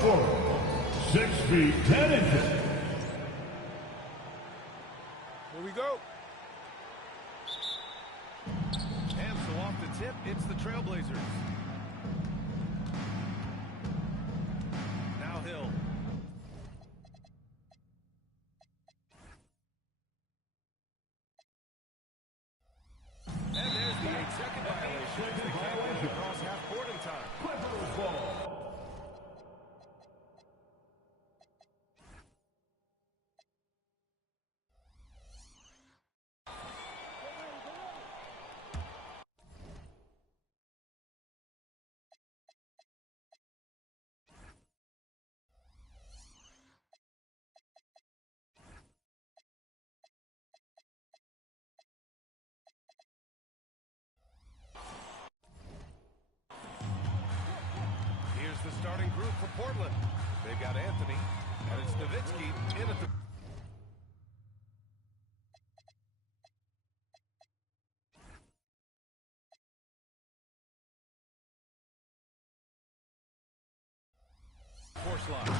forward, 6 feet 10 inches. Here we go. And so off the tip, it's the Trailblazers. Now Hill. And there's the 8-second violation. They can't get it across half court in time. Clippers ball. The starting group for Portland. They've got Anthony, and it's Nowitzki in at the... force line.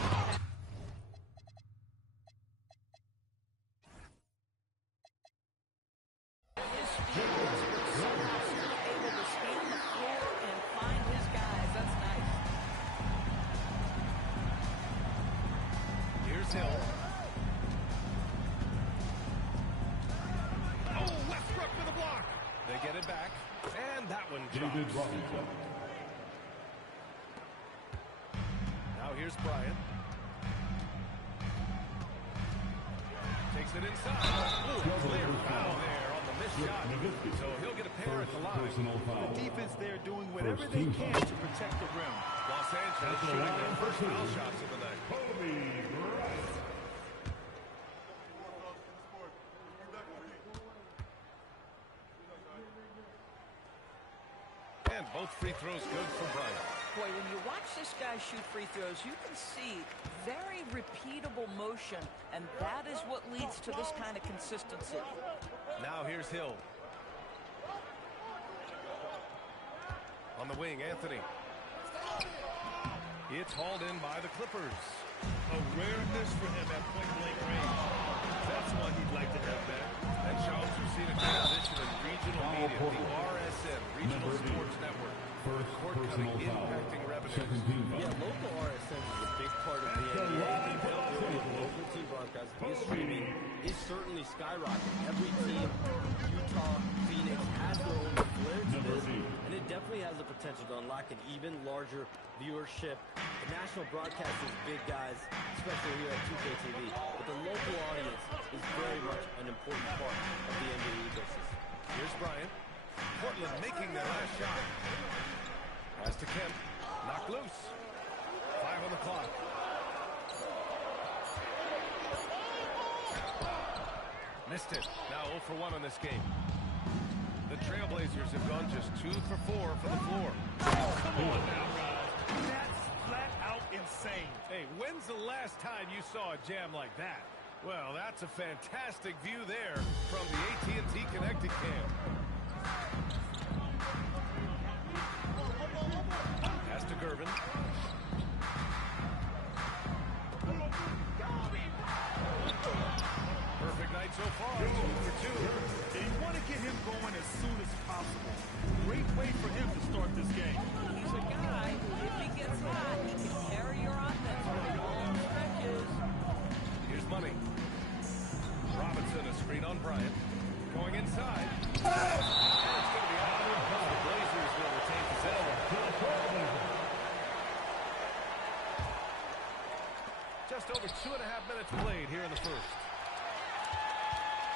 Hill. Oh, Westbrook for the block. They get it back, and that one drops. Now here's Bryant. Takes it inside. Oh, clear foul there on the missed shot. So he'll get a pair at the line. The defense there doing whatever they can to protect the rim. Los Angeles shooting their first foul shots of the night. And both free throws good for Bryant. Boy, when you watch this guy shoot free throws, you can see very repeatable motion, and that is what leads to this kind of consistency. Now here's Hill. On the wing, Anthony. It's hauled in by the Clippers. A rare miss for him at point-blank range. That's one he'd like to have back. And shows we've seen a transition in regional media, the RSN, Regional Sports Network. First Court personal cutting, foul. impacting revenues. Yeah, local RSN is a big part of the NBA. The local team broadcast, the streaming is certainly skyrocketing. Every team, Utah, Phoenix, has their own flair to this, and it definitely has the potential to unlock an even larger viewership. The national broadcast is big, guys, especially here at 2K TV, but the local audience is very much an important part of the NBA ecosystem. Here's Bryant. Portland making their last shot. Pass to Kemp. Knocked loose. 5 on the clock. Missed it. Now 0 for 1 on this game. The Trailblazers have gone just 2 for 4 from the floor. Oh, come on now, guys. That's flat out insane. Hey, when's the last time you saw a jam like that? Well, that's a fantastic view there from the AT&T Connected Cam. Pass to Gervin. Perfect night so far. 2 for 2. And you want to get him going as soon as possible. Great way for him to start this game. He's a guy who, if he gets hot, he can carry your offense for long stretches. Here's Money. Robinson, a screen on Bryant. Going inside. And it's going to be out. The Blazers will retain possession. Just over 2.5 minutes played here in the first.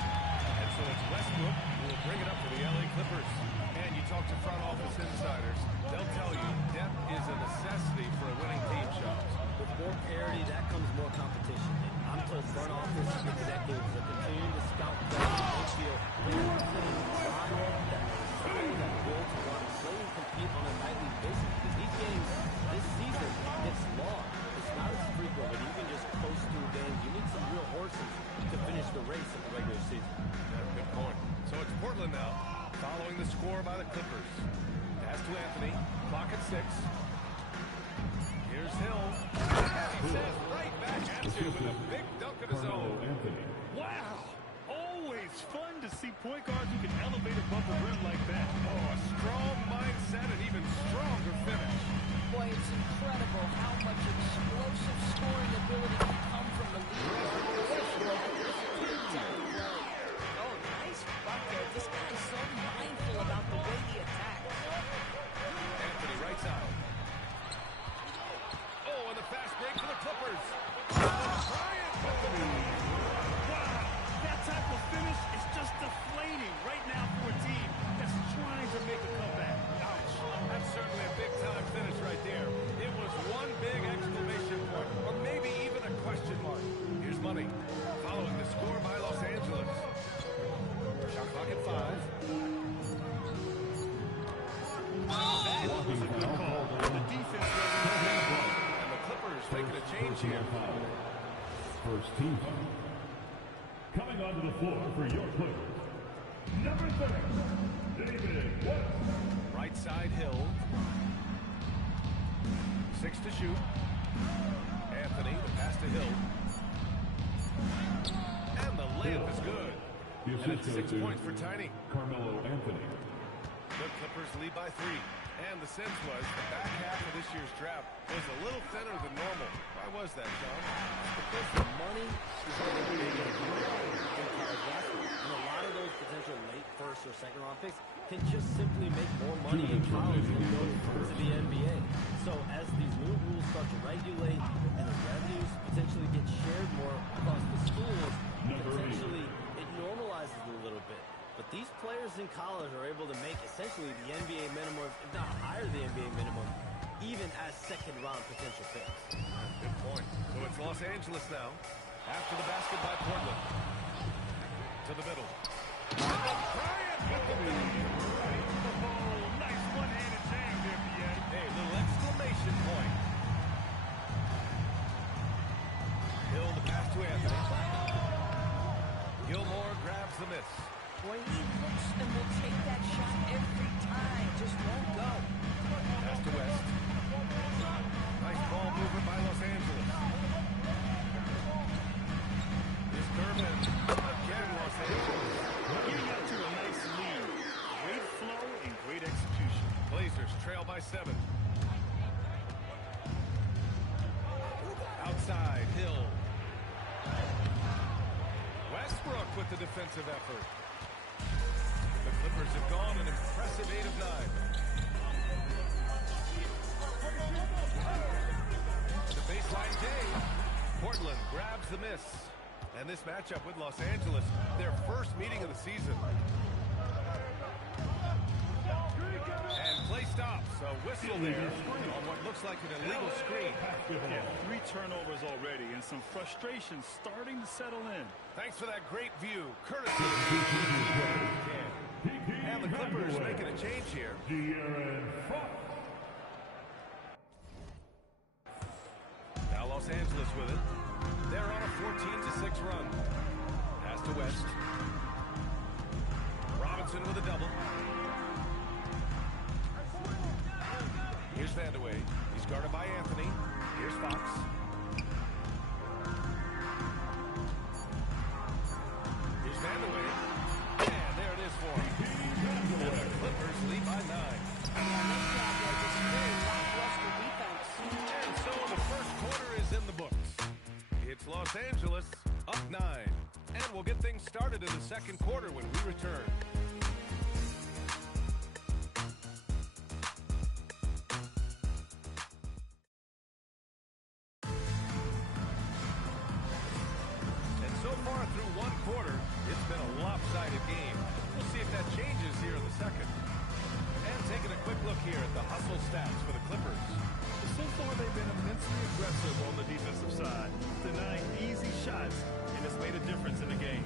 And so it's Westbrook who will bring it up for the LA Clippers. And you talk to front office insiders, they'll tell you depth is a necessity for a winning team, Shots. With more parity, that comes more competition. And I'm told front office executives are continuing to scout players in the field. They're playing drive, that desire, that will to want to play and compete on a nightly basis. Because these games this season gets long. It's not as frequent, but you can just coast through games. You need some real horses to finish the race in the regular season. Yeah, good point. So it's Portland now, following the score by the Clippers. Pass to Anthony. Clock at 6. Here's Hill. says right back at you with a big dunk of his Carmelo own. Anthony. Wow. Always fun to see point guards who can elevate above the rim like that. Oh, a strong mindset and even stronger finish. Boy, it's incredible how much explosive scoring ability can come from the leader. Oh, nice bucket. This guy is so mindful about the way he attacks. Anthony right side. Oh, and the fast break for the Clippers. Bryant with the lead. Wow. That type of finish is just deflating right now for a team that's trying to make a comeback. Ouch. That's certainly a big-time finish right there. It was one big exclamation point, or maybe even a question mark. Here's Money, following the score by Los Angeles. Shot clock at 5. That was a good call. The defense wasn't. And the Clippers making a change here. First team foul. Coming onto the floor for your Clippers. Number 30, David West. Right side, Hill. 6 to shoot. Anthony, the pass to Hill. And the layup is good. The And it's assist 6 goes to points for Tiny. Carmelo Anthony. The Clippers lead by 3. And the sense was the back half of this year's draft was a little thinner than normal. Why was that, Sean? Because the money is going to be big in college basketball. And a lot of those potential late first or second round picks can just simply make more money in college than go to the NBA. So as these new rules start to regulate and the revenues potentially get shared more across the schools, potentially it normalizes it a little bit. But these players in college are able to make essentially the NBA minimum, if not higher the NBA minimum, even as second-round potential picks. Good point. So it's Los Angeles now. After the basket by Portland. To the middle. Bryant with the lead. Oh, nice one-handed jam there, Pierre. Hey, little exclamation point. Hill the pass to Anthony. Gilmore grabs the miss. Boy, he looks and will take that shot every time. Just won't go. Pass to West. Nice ball movement by Los Angeles. Here's Durbin. Again, Los Angeles. Getting out to a nice lead. Great flow and great execution. Blazers trail by 7. Outside, Hill. Westbrook with the defensive effort. The Clippers have gone an impressive 8 of 9. The baseline Dave. Portland grabs the miss. And this matchup with Los Angeles, their first meeting of the season. And play stops. A whistle there on what looks like an illegal screen. Yeah, 3 turnovers already and some frustration starting to settle in. Thanks for that great view. Courtesy of and the Clippers making a change here. De'Aaron Fox. Now Los Angeles with it. They're on a 14-6 run. Pass to West. Robinson with a double. Here's Vandeweghe. He's guarded by Anthony. Here's Fox. Here's Vandeweghe. And there it is for him. And the Clippers lead by 9. And so the first quarter is in the books. It's Los Angeles up 9. And we'll get things started in the second quarter when we return. And so far through one quarter, it's been a lopsided game. We'll see if that changes here in the second. And taking a quick look here at the hustle stats for the Clippers. So far, they've been immensely aggressive on the defensive side, denying easy shots, and it's made a difference in the game.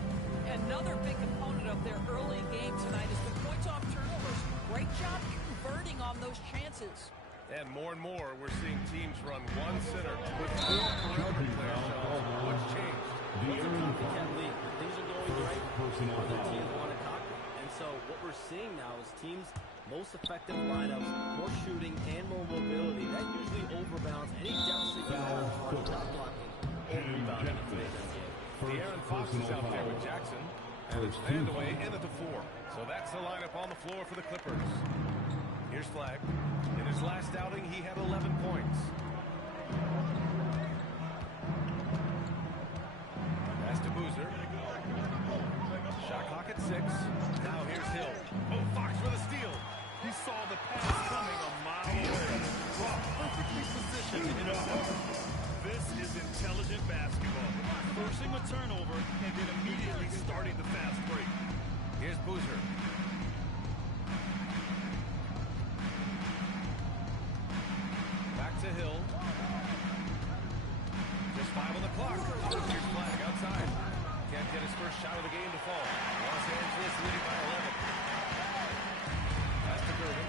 Another big component of their early game tonight is the points off turnovers. Great job converting on those chances. And more, we're seeing teams run one center with 4 perimeter players. What's changed? Copycat league. Things are going right. Other teams want to copy. And so what we're seeing now is teams most effective lineups, more shooting, and more mobility, that usually overbalance any deficit you have on shot blocking or rebounding in today's NBA. De'Aaron Fox is out there with Jackson. And it's Vandeweghe in at the 4. So that's the lineup on the floor for the Clippers. Here's Flagg. In his last outing, he had 11 points. Pass to Boozer. Shot clock at 6. Now here's Hill. Oh, Fox with a steal. He saw the pass coming a mile away. Perfectly positioned to intercept. This is intelligent basketball. Forcing a turnover and then immediately starting the fast break. Here's Boozer. Back to Hill. Just 5 on the clock. Here's Flagg outside. Can't get his first shot of the game to fall. Los Angeles leading by 11. Pass to Gervin.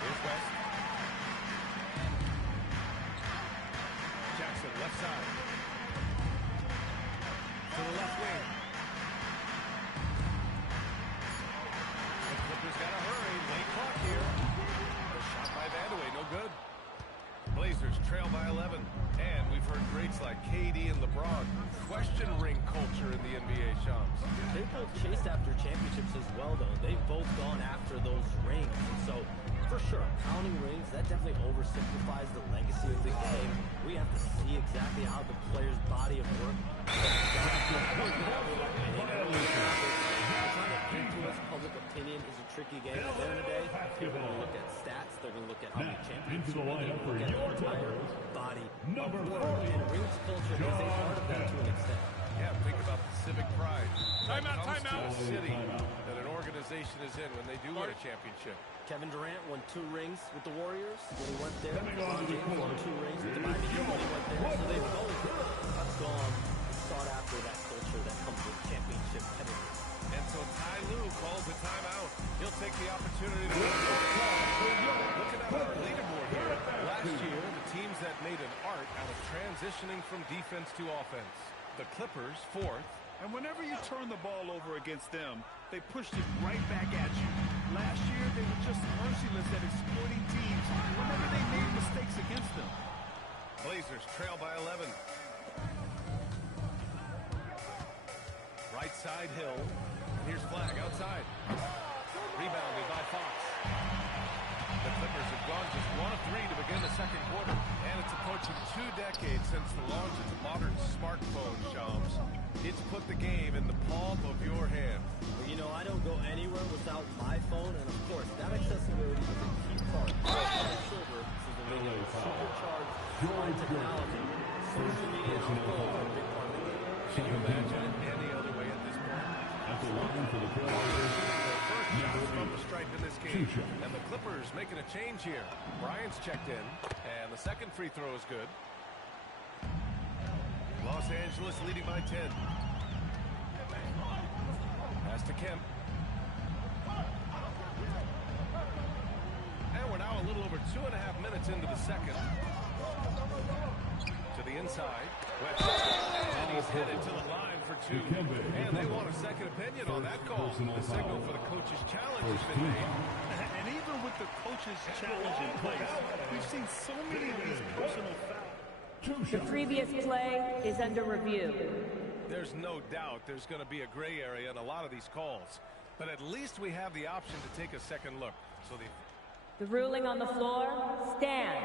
Here's West. Jackson, left side. To the left wing. The Clippers got to hurry. Late clock here. The shot by Vandeweghe, no good. Blazers trail by 11. And we've heard greats like KD and LeBron. Question ring culture in the NBA, Shams. They both chased after championships as well, though. They've both gone after those rings. And so, for sure, counting rings, that definitely oversimplifies the legacy of the game. We have to see exactly how the player's body of work. Trying to influence public opinion is a tricky game. At the end of the day, people are going to look at stats. They're going to look at how many championships. Into the lineup for your Clippers, Body number of 40. work. And rings culture is a part of that to an extent. Yeah, think about the civic pride. Timeout, Comes to timeout. a city that an organization is in when they do win a championship. Kevin Durant won 2 rings with the Warriors when he went there. Coming on LeBron to the James won court. 2 rings with the Miami Heat when he went there. So they've both gone sought after that culture that comes with championship pedigree. And so Ty Lue calls a timeout. He'll take the opportunity to looking at our leaderboard here. Last year, the teams that made an art out of transitioning from defense to offense. The Clippers, 4th. And whenever you turn the ball over against them, they pushed it right back at you. Last year, they were just merciless at exploiting teams whenever they made mistakes against them. Blazers trail by 11. Right side Hill. Here's Flagg outside. Rebounded by Fox. The Clippers have gone just 1 of 3 to begin the second quarter. And it's approaching 2 decades since the launch of the modern smartphone, Shams. It's put the game in the palm of your hand. Well, you know, I don't go anywhere without my phone, and of course, that accessibility is a key part of my silver since the radio is supercharged by technology. Social media and our phones are a big part of the game. Can you imagine it any other way at this point? At the line for the Trailblazers, First number shots from 8. the stripe in this game. Two-shot. And the Clippers making a change here. Bryant's checked in, and the second free throw is good. Los Angeles leading by 10. Pass to Kemp. And we're now a little over 2.5 minutes into the second. To the inside. West. And he's headed to the line for 2. And they want a second opinion on that call. The signal for the coach's challenge has been made. And even with the coach's challenge in place, we've seen so many of these personal fouls. The previous play is under review. There's no doubt there's going to be a gray area in a lot of these calls. But at least we have the option to take a second look. So The ruling on the floor stands.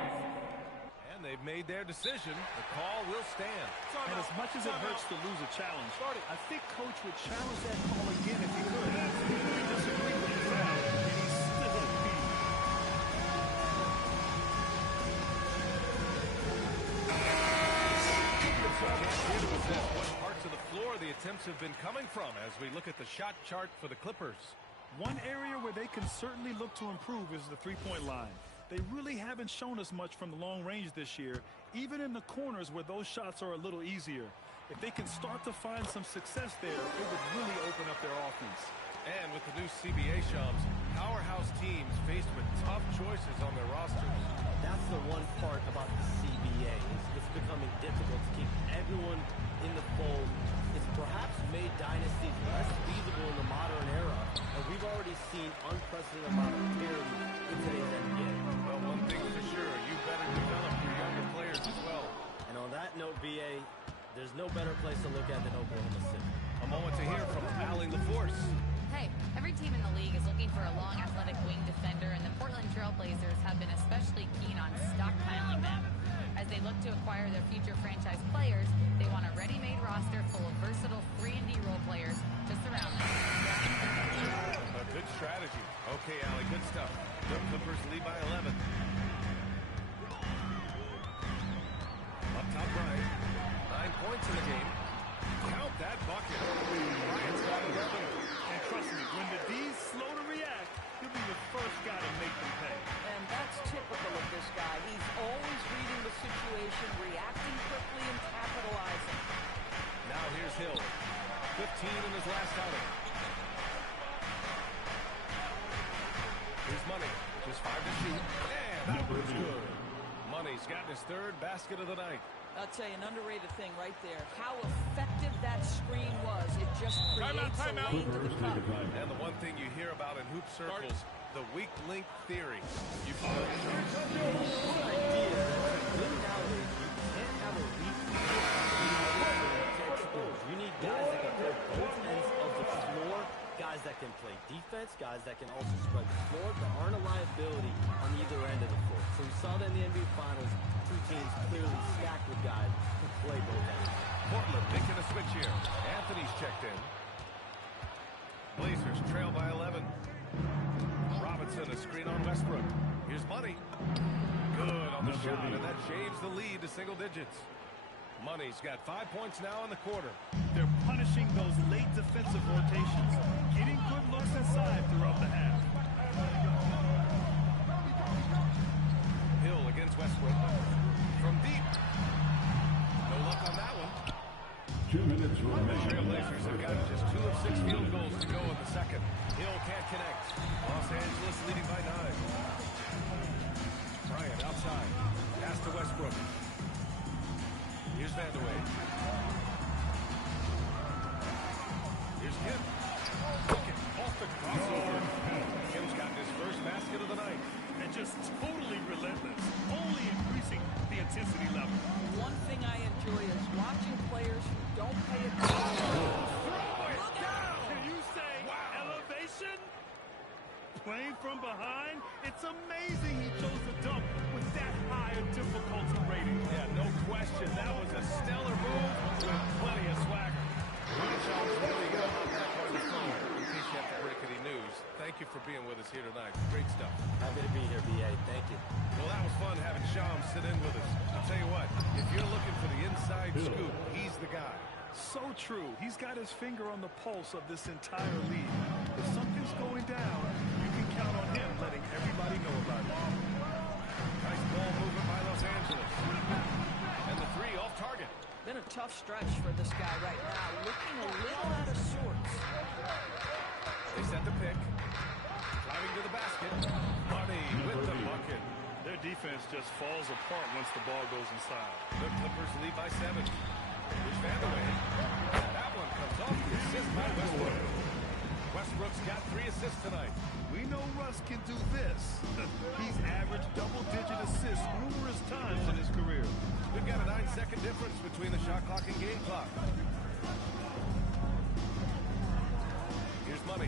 and they've made their decision. The call will stand. And as much as it hurts to lose a challenge, I think Coach would challenge that call again if he could. He disagreed with the foul, and he's still beat. Can't get to assess what parts of the floor the attempts have been coming from as we look at the shot chart for the Clippers. One area where they can certainly look to improve is the three-point line. They really haven't shown us much from the long range this year, even in the corners where those shots are a little easier. If they can start to find some success there, it would really open up their offense. And with the new CBA, Shams, powerhouse teams faced with tough choices on their rosters. That's the one part about the CBA. It's becoming difficult to keep everyone in the fold. It's perhaps made dynasties less feasible in the modern era, and we've already seen unprecedented amount of parity to acquire their future franchise players, they want a ready-made roster full of versatile 3-and-D role players to surround them. A good strategy. Okay, Allie, good stuff. The Clippers lead by 11. Up top, Bryant. 9 points in the game. Count that bucket. Bryant's got 11. And trust me, when the D's slow to react, he'll be the first guy to make them pay. And that's typical of this guy. He's always reading the situation, reacting quickly, and capitalizing. Now here's Hill. 15 in his last outing. Here's Money. Just 5 to shoot. And that was good. Money's gotten his 3rd basket of the night. I'll tell you, an underrated thing right there. How effective that screen was. It just creates a lane to the cup. And the one thing you hear about in hoop circles, the weak link theory. You can idea that nowadays you can't have a weak link to expose. You need guys that can play both ends of the floor, guys that can play defense, guys that can also spread the floor, but aren't a liability on either end of the floor. So we saw that in the NBA Finals. Two teams clearly stacked with guys who play both ends. Portland making a switch here. Anthony's checked in. Blazers trail by 11. Robinson, a screen on Westbrook. Here's Money. Good on the shot, and that shaves the lead to single digits. Money's got 5 points now in the quarter. They're punishing those late defensive rotations, getting good looks inside throughout the half. Hill against Westbrook. From deep. No luck on that one. 2 minutes The remaining. Trailblazers have got just 2 of 6 field goals to go in the second. Hill can't connect. Los Angeles leading by 9. Bryant outside. Pass to Westbrook. Here's Vandeweghe. Here's Kim. Bucket off the crossover. Kim's gotten his first basket of the night. And just totally relentless, only increasing the intensity level. One thing I enjoy is watching players who don't pay attention. Look out! Can you say elevation? Playing from behind? It's amazing he chose to dunk with that high a difficulty rating. Yeah, no question. That was a stellar move with plenty of swagger. Shot's really good on that part of the phone. In case you have to break any news, thank you for being with us here tonight. Great stuff. Happy to be here, B.A. Thank you. Well, that was fun having Sham sit in with us. I'll tell you what, if you're looking for the inside scoop, he's the guy. So true. He's got his finger on the pulse of this entire league. If something's going down, you can count on him letting everybody know about it. Nice ball movement by Los Angeles. And the 3 off target. Been a tough stretch for this guy right now, looking a little out of sorts. They set the pick. Driving to the basket. Money with the bucket. Their defense just falls apart once the ball goes inside. The Clippers lead by 7. Here's Vandeweghe. That one comes off the assist by Westbrook. Westbrook's got 3 assists tonight. We know Russ can do this. He's averaged double-digit assists numerous times in his career. We've got a 9-second difference between the shot clock and game clock. Here's Money.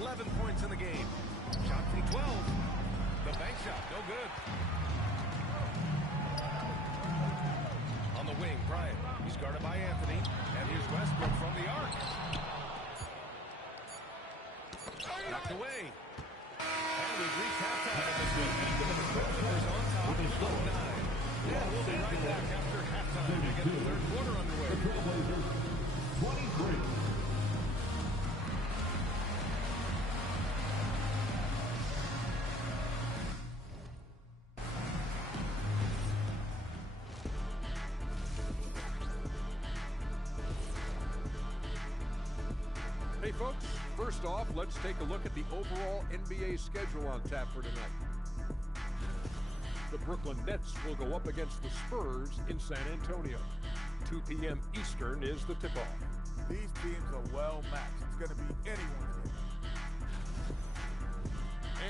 11 points in the game. Shot from 12. The bank shot, no good. On the wing, Bryant. He's guarded by Anthony. And here's Westbrook from the arc. Knocked away. And we've reached halftime. The Clippers on top of 9. Yeah, we'll be right back after halftime to get the third quarter underway. The Trailblazers, 23. Hey folks, first off, let's take a look at the overall NBA schedule on tap for tonight. The Brooklyn Nets will go up against the Spurs in San Antonio. 2 p.m. Eastern is the tip-off. These teams are well matched. It's going to be anyone's game.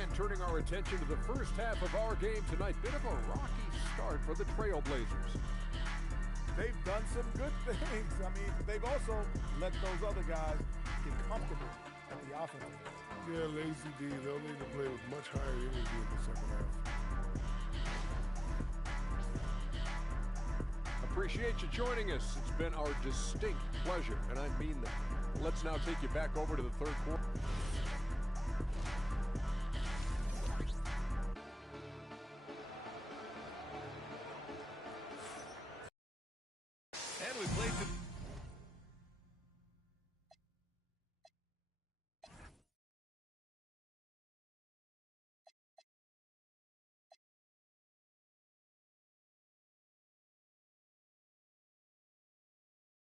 And turning our attention to the first half of our game tonight, bit of a rocky start for the Trailblazers. They've done some good things. I mean, they've also let those other guys get comfortable at the offensive. Yeah, Lazy D, they'll need to play with much higher energy in the second half. appreciate you joining us. It's been our distinct pleasure, and I mean that. Let's now take you back over to the third quarter. And we played the...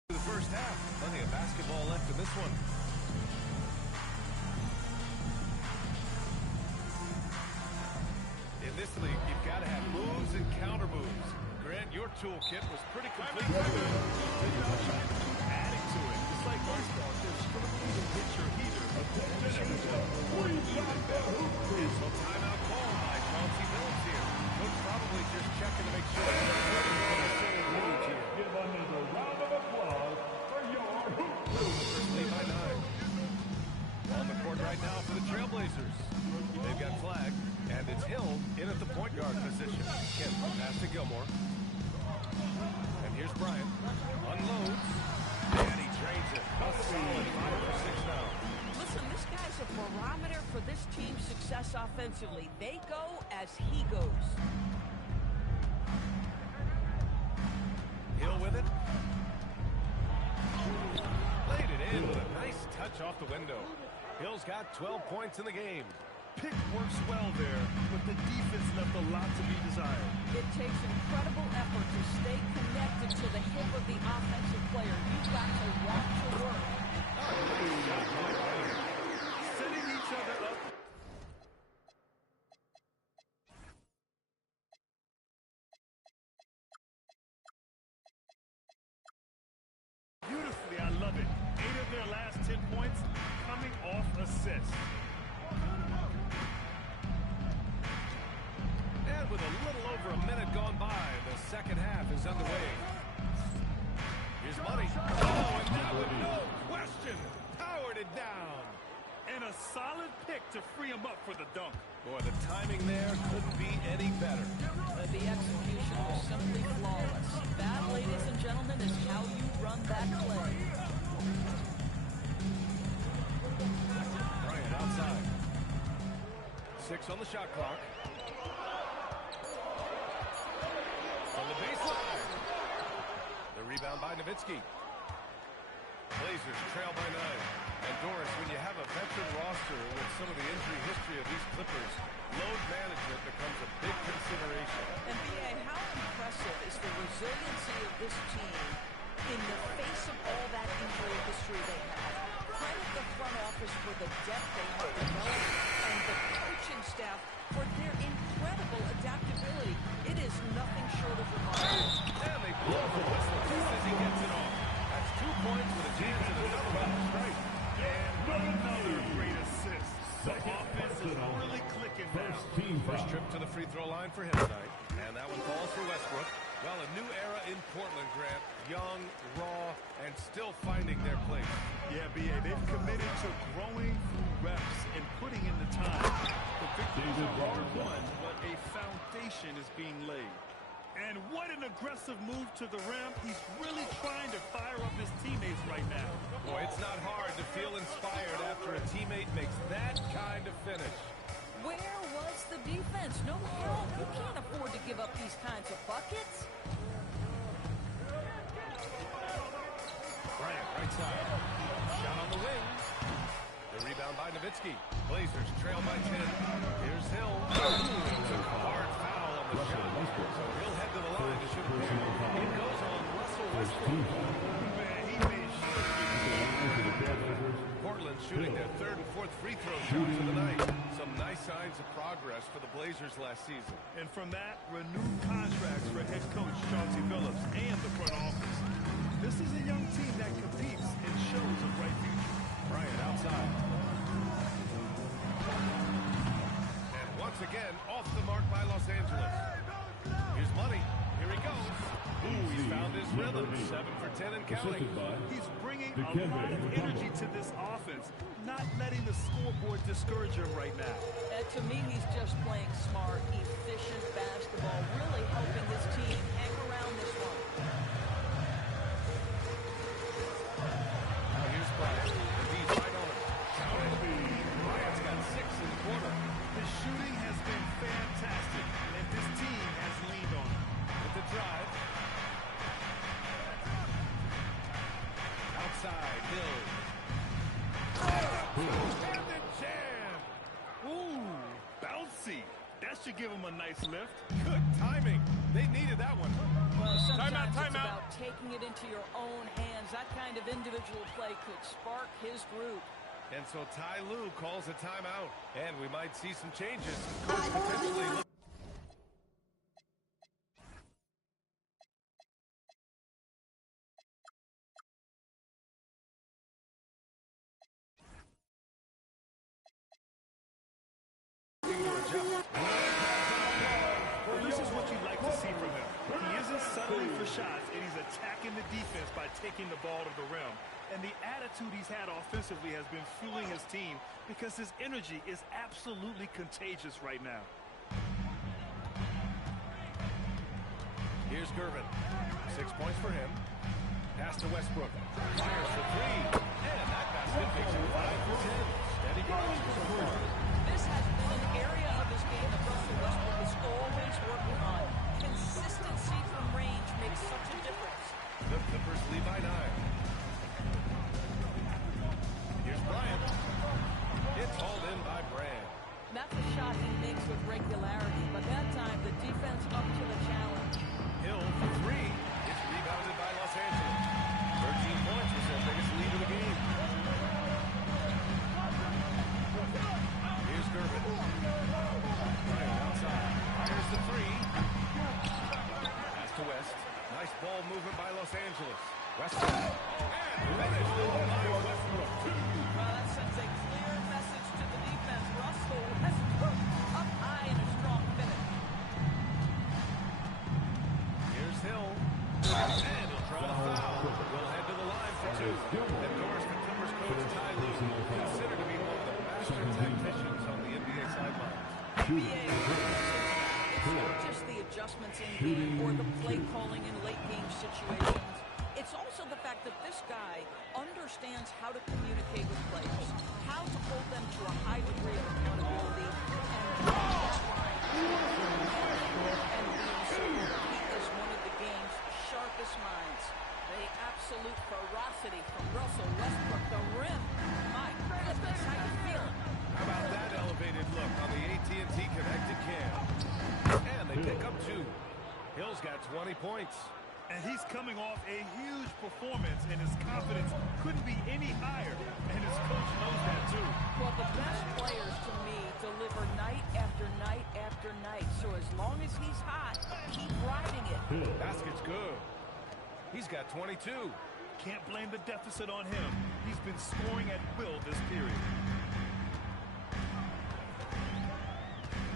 the first half. Plenty of basketball left in this one. In this league, you've got to have moves and counter moves. Grant, your toolkit was pretty complete. Adding to it. It's like baseball. They're struggling to hit your heater. And so timeout call by Chauncey Billups here. Coach probably just checking to make sure they're Give another round of applause for your hoop. First lead by 9. On the court right now for the Trailblazers. They've got Flag, and it's Hill in at the point guard position. Kim, pass to Gilmore. And here's Bryant. Unloads. And he drains it. A solid 5 for 6 now. Listen, this guy's a barometer for this team's success offensively. They go as he goes. Hill with it. Laid it in with a nice touch off the window. Hill's got 12 points in the game. Pick works well there, but the defense left a lot to be desired. It takes incredible effort to stay connected to the hip of the offensive player. You've got to want to work. Setting each other up. Beautifully, I love it. 8 of their last 10 points coming off assists. And with a little over a minute gone by, the second half is underway. Here's Money. Oh, and that with no question powered it down. And a solid pick to free him up for the dunk. Boy, the timing there couldn't be any better. The execution was simply flawless. That, ladies and gentlemen, is how you run that play. Bryant outside. 6 on the shot clock. On the baseline. The rebound by Nowitzki. Blazers trail by 9. And Doris, when you have a veteran roster with some of the injury history of these Clippers, load management becomes a big consideration. And B.A., how impressive is the resiliency of this team in the face of all that injury history they have? Credit the front office for the depth they have developed and the coaching staff for their incredible adaptability. It is nothing short of remarkable. And they blow the whistle just as he gets it off. That's 2 points with a chance at another one. Straight. And another great assist. The offense is really clicking now. First trip to the free throw line for him tonight. And that one falls for Westbrook. Well, a new era in Portland, Grant. Young, raw, and still finding their place. Yeah, B.A., they've committed to growing through reps and putting in the time. The victories are hard-won, but a foundation is being laid. And what an aggressive move to the rim. He's really trying to fire up his teammates right now. Boy, it's not hard to feel inspired after a teammate makes that kind of finish. Where was the defense? No help. You can't afford to give up these kinds of buckets. Bryant, right side. Shot on the wing. The rebound by Nowitzki. Blazers trail by 10. Here's Hill. It's a hard foul on the shot. So he'll head to the line to shoot a pair. It goes on Russell Westbrook. Portland shooting their 3rd and 4th free throw shots of the night. Some nice signs of progress for the Blazers last season. And from that, renewed contracts for head coach Chauncey Billups and the front office. This is a young team that competes and shows a bright future. Bryant outside. And once again, off the mark by Los Angeles. Here's Money. Here he goes. Ooh, he's found his rhythm. 7 for 10 and counting. He's bringing a lot of energy to this offense, not letting the scoreboard discourage him right now. To me, he's just playing smart, efficient basketball, really helping his team hang around this one. Bryant. He's right on him. Counted. Bryant's got 6 in the quarter. The shooting has been fantastic, and this team has leaned on it. With the drive. Outside, Hill. And the jam. Ooh, bouncy. That should give him a nice lift. Good timing. They needed that one. Well, sometimes Timeout. it's about taking it into your own hands. That kind of individual play could spark his group. And so Ty Lue calls a timeout. And we might see some changes. Coach potentially look. Well, this is what you like to see from him. He isn't settling for shots, and he's attacking the defense by taking the ball to the rim. And the attitude he's had offensively has been fueling his team because his energy is absolutely contagious right now. Here's Gervin. 6 points for him. Pass to Westbrook. Fires for 3. And that basket makes it 5 for 10. Steady progress so far. This has been an area of his game that Russell Westbrook is always working on. Consistency from range makes such a difference. The Clippers lead by 9. Here's Bryant. It's hauled in by Brand. That's a shot he makes with regularity, but that time the defense up to the challenge. Hill for 3. It's rebounded by Los Angeles. 13 points was their biggest lead of the game. Here's Gervin. Bryant outside. Fires the 3. Pass to West. Nice ball movement by Los Angeles. Westbrook. And finished by Westbrook. Well, that sends a clear message to the defense. Russell Westbrook up high in a strong finish. Here's Hill. And he'll draw the foul. We'll head to the line for 2. And Norris, the Clippers coach Ty Lue, considered to be one of the master tacticians on the NBA sidelines. NBA, it's not just the adjustments in game or the play calling in late game situations. It's also the fact that this guy understands how to communicate with players, how to hold them to a high degree of accountability, and that line and being sober. He is one of the game's sharpest minds. The absolute ferocity from Russell Westbrook, the rim. My goodness, how you feeling? How about that elevated look on the AT&T connected cam? And they pick up 2. Hill's got 20 points. And he's coming off a huge performance, and his confidence couldn't be any higher. And his coach knows that, too. Well, the best players, to me, deliver night after night after night. So as long as he's hot, keep riding it. Basket's good. He's got 22. Can't blame the deficit on him. He's been scoring at will this period.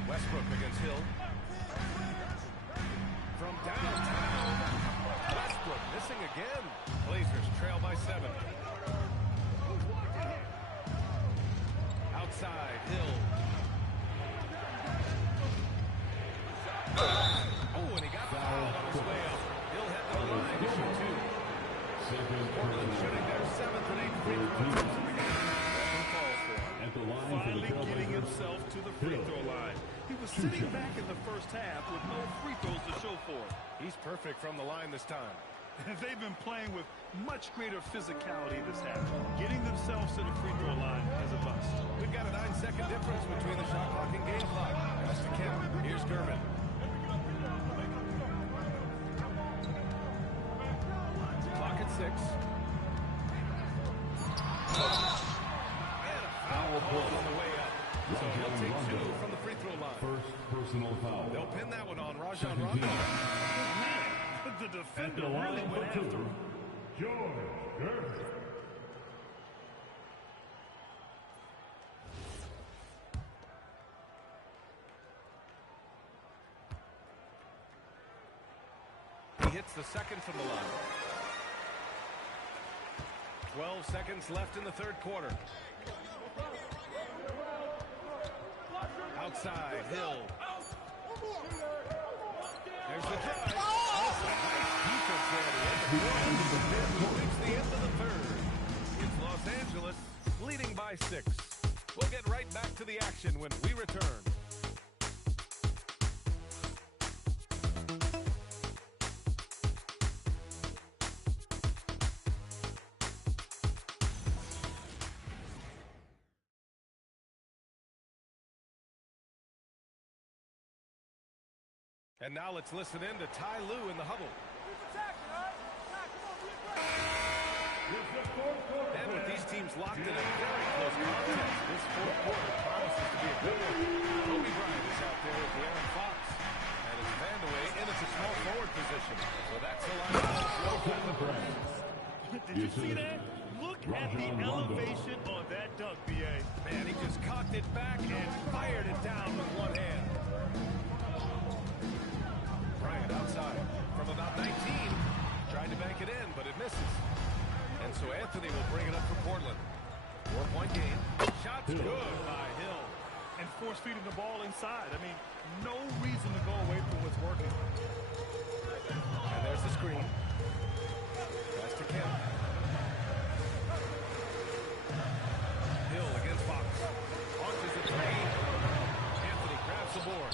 Westbrook against Hill. From downtown. Westbrook missing again. Blazers trail by 7. Outside, Hill. Oh, and he got fouled on his way up. He'll head to the line to shoot 2. Portland shooting their 7th and 8th free throw attempts in the game. Finally getting himself to the free throw line. He was sitting back in the first half with no free throws to show for it. He's perfect from the line this time. They've been playing with much greater physicality this half. Getting themselves to the free throw line is a must. We've got a 9-second difference between the shot clock and game clock. That's the count. Here's Gervin. Clock at 6. And a foul call on the way up. So he'll take 2 from the free throw line. First personal foul. They'll pin that one on Rajon Rondo. The defender really went after him. George Gervin. He hits the second from the line. 12 seconds left in the third quarter. Outside, Hill. There's the drive. Defense there at the end of the quarter. It's the end of the third. It's Los Angeles. by 6. We'll get right back to the action when we return. And now let's listen in to Ty Lue in the huddle. And with these teams locked in a very close contest, this fourth quarter promises to be a good one. Kobe Bryant is out there with De'Aaron Fox. And it's Vandeweghe in at the small forward position. So that's the line. Did you see that? Look at the elevation on that dunk, B.A. Man, he just cocked it back and fired it down with one hand. Bryant outside from about 19. Tried to bank it in, but it misses. And so Anthony will bring it up for Portland. 4-point game. Shot's good by Hill. And force-feeding the ball inside. I mean, no reason to go away from what's working. And there's the screen. Pass to Kemp. Hill against Fox. Launches a three. Anthony grabs the board.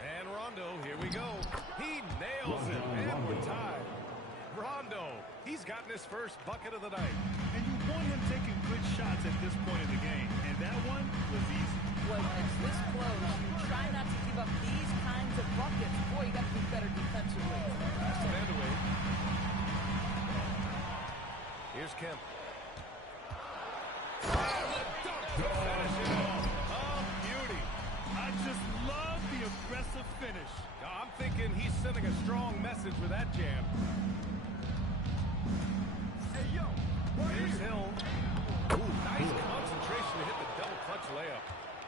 And Rondo, here we go. He nails it, and we're tied. Rondo, he's gotten his first bucket of the night. And you want him taking good shots at this point in the game, and that one was easy. When it's this close, you try not to give up these kinds of buckets. Boy, you got to be better defensively. Pass to Vandeweghe. Here's Kemp. Finish it off. Oh, beauty. I just love the aggressive finish. I'm thinking he's sending a strong message with that jam. Here's Hill. Ooh, nice concentration to hit the double clutch layup.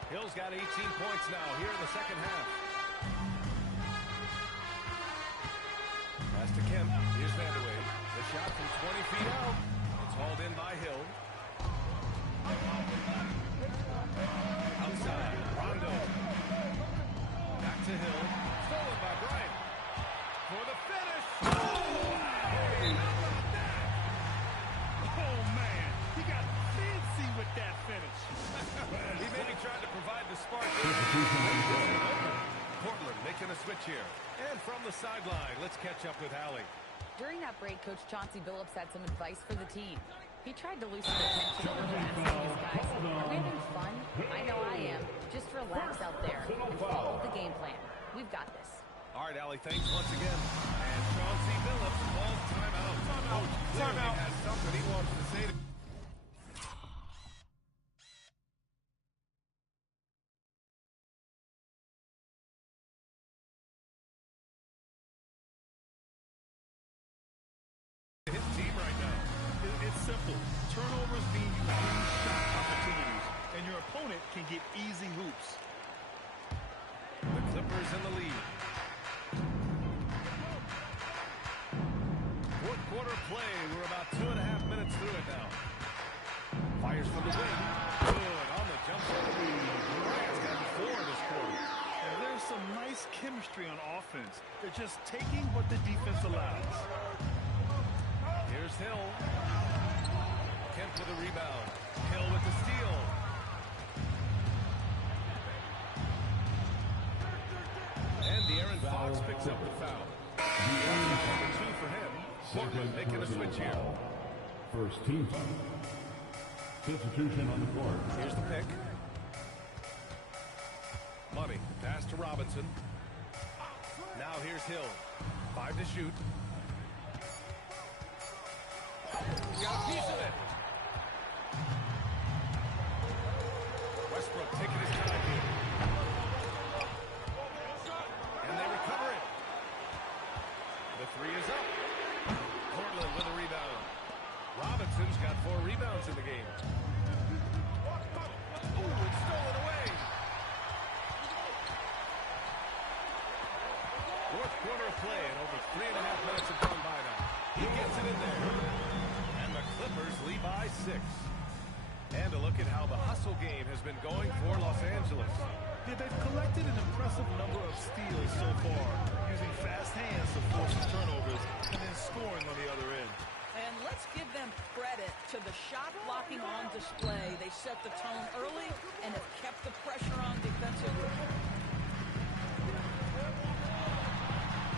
Hill's got 18 points now here in the second half. Pass to Kemp. Here's Vandeweghe. The shot from 20 feet out. It's hauled in by Hill. Outside. Rondo. Back to Hill. Stolen by Bryant. For the finish. Oh, man. He got fancy with that finish. He maybe tried to provide the spark. Portland making a switch here. And from the sideline, let's catch up with Hallie. During that break, Coach Chauncey Billups had some advice for the team. He tried to loosen the tension a little bit, asking his guys, "Are we having fun? I know I am. Just relax out there and follow the game plan. We've got this." All right, Allie, thanks once again. And Chauncey Billups calls timeout. Coach clearly has something he wants to say to his team right now. It's simple. Turnovers mean you lose shot opportunities, and your opponent can get easy hoops. The Clippers in the lead. Fourth quarter play. We're about 2.5 minutes through it now. Fires from the wing. Good on the jump shot. Bryant's got 4 this quarter. And there's some nice chemistry on offense. They're just taking what the defense allows. Here's Hill. Kemp with a rebound. Hill with the steal. And De'Aaron Fox picks up the foul. Number 2 for him. Portland making a switch here. First team foul. Substitution on the court. Here's the pick. Money. Pass to Robinson. Now here's Hill. 5 to shoot. Got a piece of it. Westbrook taking his time here. And they recover it. The 3 is up. Portland with a rebound. Robinson's got 4 rebounds in the game. Ooh, it's stolen away. Fourth quarter of play, and over 3.5 minutes have gone by now. He gets it in there. And the Clippers lead by 6. And a look at how the hustle game has been going for Los Angeles. Yeah, they've collected an impressive number of steals so far, using fast hands to force the turnovers and then scoring on the other end. And let's give them credit to the shot blocking on display. They set the tone early and have kept the pressure on defensively.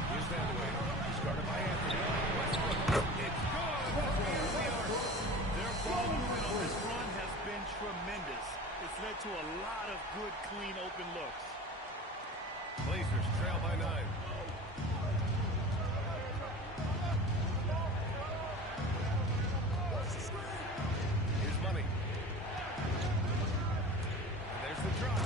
Here's Vandeweghe. He's guarded by Anthony. Westbrook. It's gone. Their ball movement on this run has been tremendous. It's led to a lot of good, clean, open looks. Blazers trail by 9. Here's Money. And there's the drop.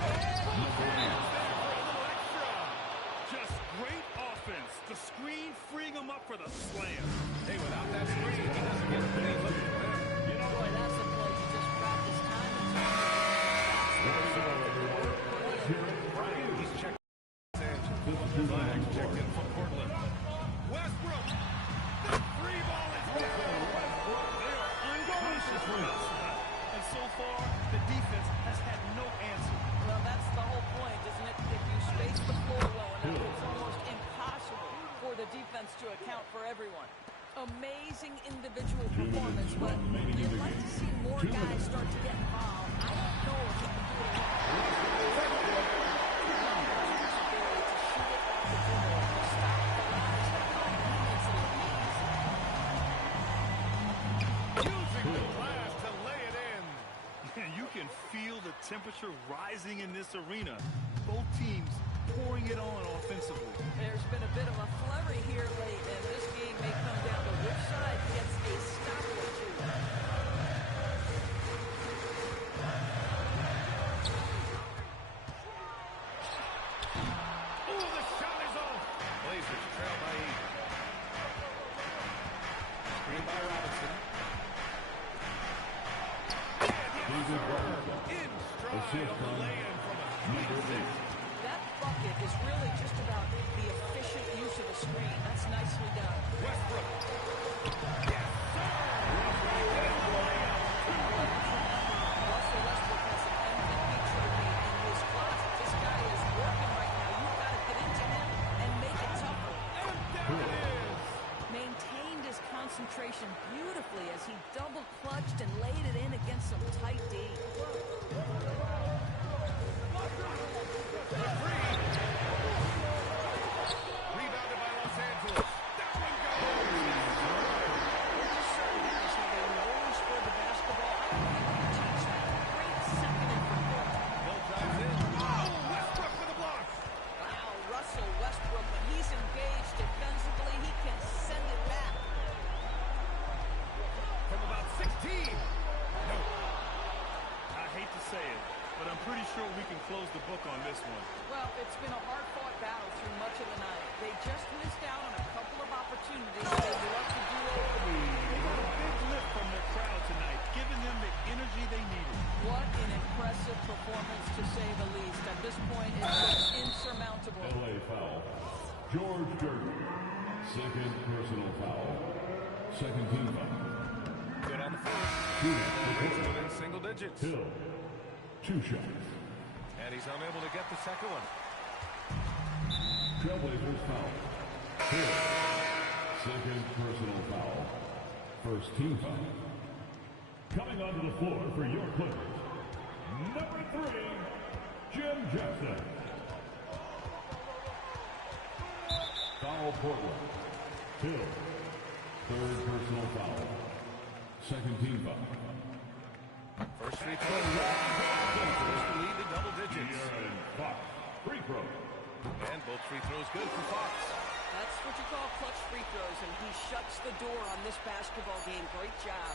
Just great offense. The screen freeing him up for the slam. Hey, without that screen, he doesn't get a clean look at the rim. You know, boy, that's a play you just practice time and time. He's checked. Flags checked in for Portland. Westbrook. The free ball is down. Westbrook. They are unconscious from outside. And so far, the defense has had no answer. Well, that's the whole point, isn't it? If you space the floor well enough, it's almost impossible for the defense to account for everyone. Amazing individual performance, but you'd like to see more guys start to get involved. I don't know if he can do it alone. Using the glass to lay it in. And you can feel the temperature rising in this arena. Both teams pouring it on offensively. There's been a bit of a flurry here late, and this game may come down to which side gets a stop or two. Oh, the shot is off. Blazers trail by 8. Screen by Robinson. In stride on the lay-in from a 3-6. That bucket is really just about the efficient use of the screen. That's nicely done. Westbrook. Yes, sir. Russell Westbrook has an MVP trophy in his closet. This guy is working right now. You've got to get into him and make it tougher. And there it is. Maintained his concentration beautifully as he double clutched and laid it in against some tight D. Rebounded by Los Angeles. That one goes. Just certain guys have a nose for the basketball. I don't think you can teach that. Great second and football. Bill drives in. Oh, Westbrook with a block. Wow, Russell Westbrook, when he's engaged defensively, he can send it back. From about 16. No. I hate to say it, but I'm pretty sure we can close the book on this one. Well, it's been a hard-fought battle through much of the night. They just missed out on a couple of opportunities they'd love to do over. They got a big lift from their crowd tonight, giving them the energy they needed. What an impressive performance, to say the least. At this point, it's insurmountable. LA foul. George Gervin. Second personal foul. Second team foul. Good on the first. Raised within single digits. Hill. 2 shots. And he's unable to get the second one. Trailblazers foul. Hill. Second personal foul. First team foul. Coming onto the floor for your Clippers. Number 3, Jim Jackson. Foul Portland. Hill. Third personal foul. Second team foul. First free throw. To lead to double digits. De'Aaron Fox. Free throw. And both free throws good for Fox. That's what you call clutch free throws, and he shuts the door on this basketball game. Great job.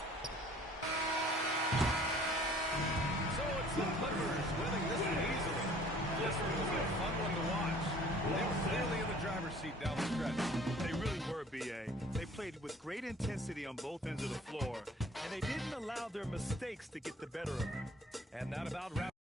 So it's the Clippers winning this one easily. This one was a fun one to watch. They were clearly in the driver's seat down the stretch. They really were, B.A. They played with great intensity on both ends of the floor, and they didn't allow their mistakes to get the better of them. And that about wraps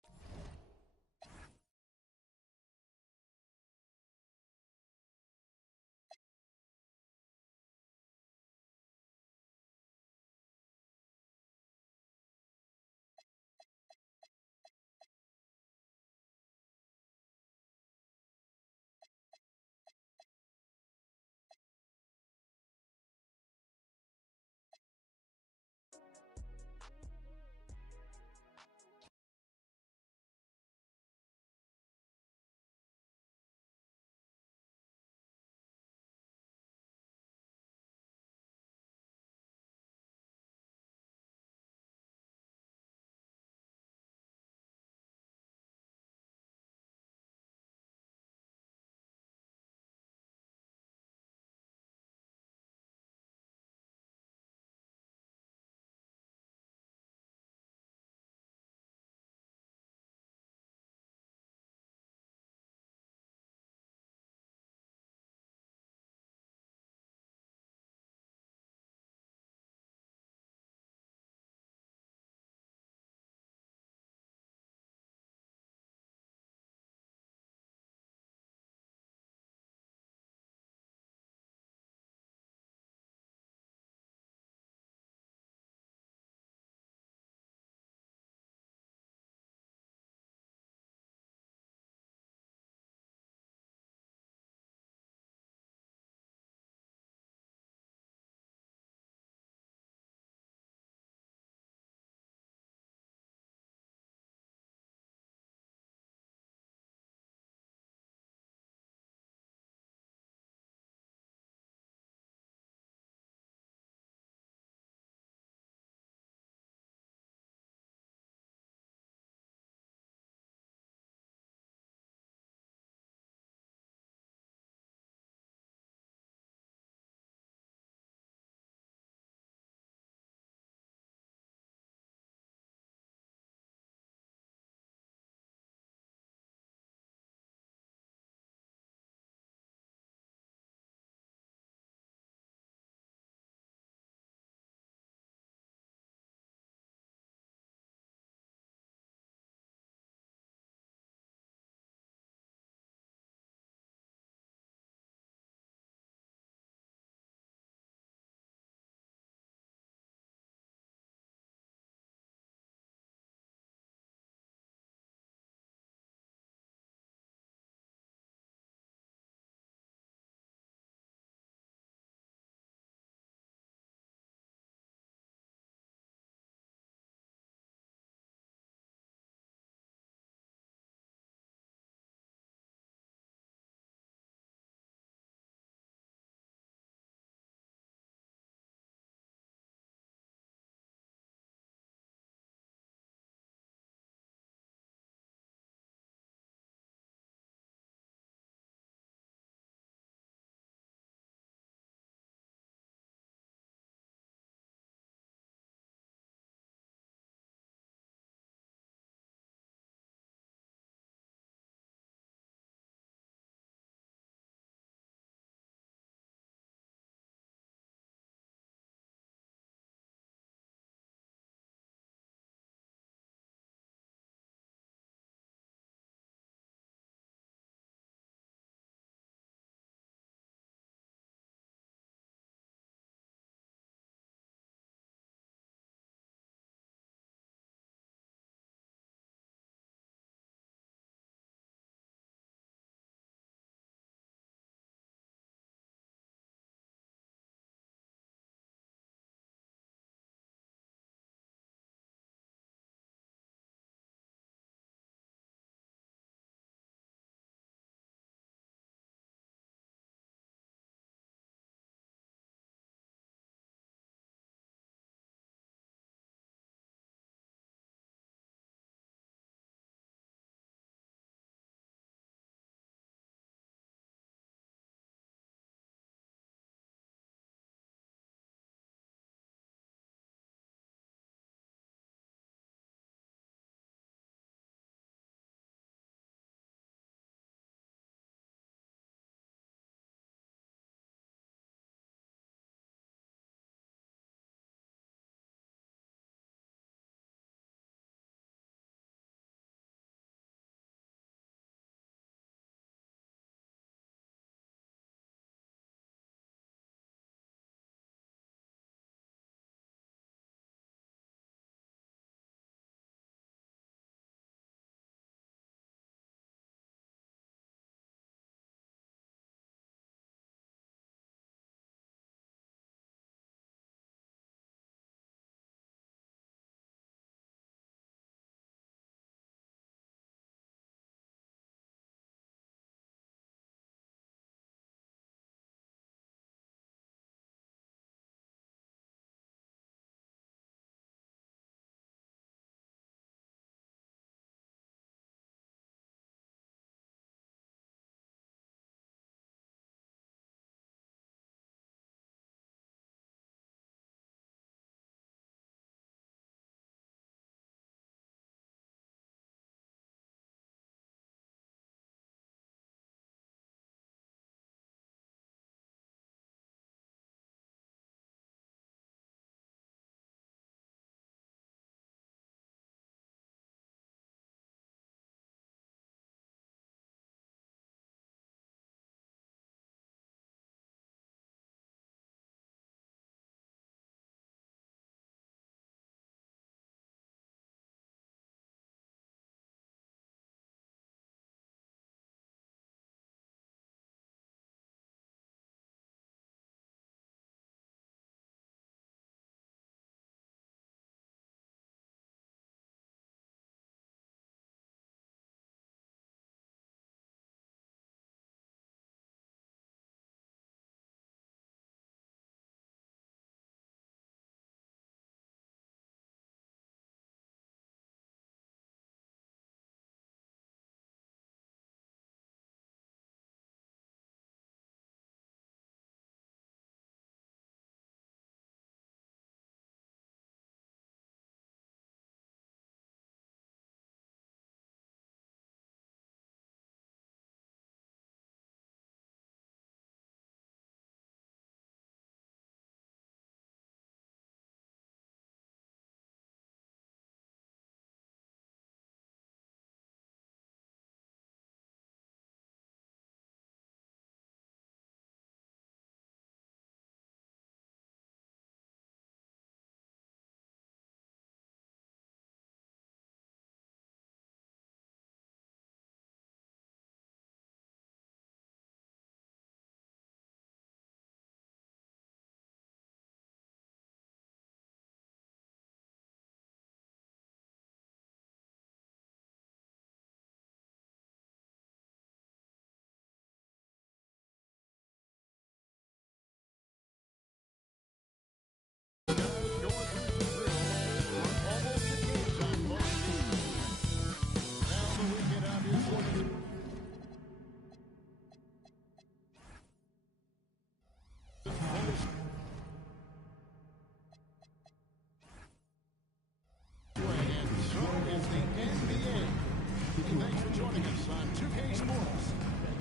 Thanks for joining us on 2K Sports.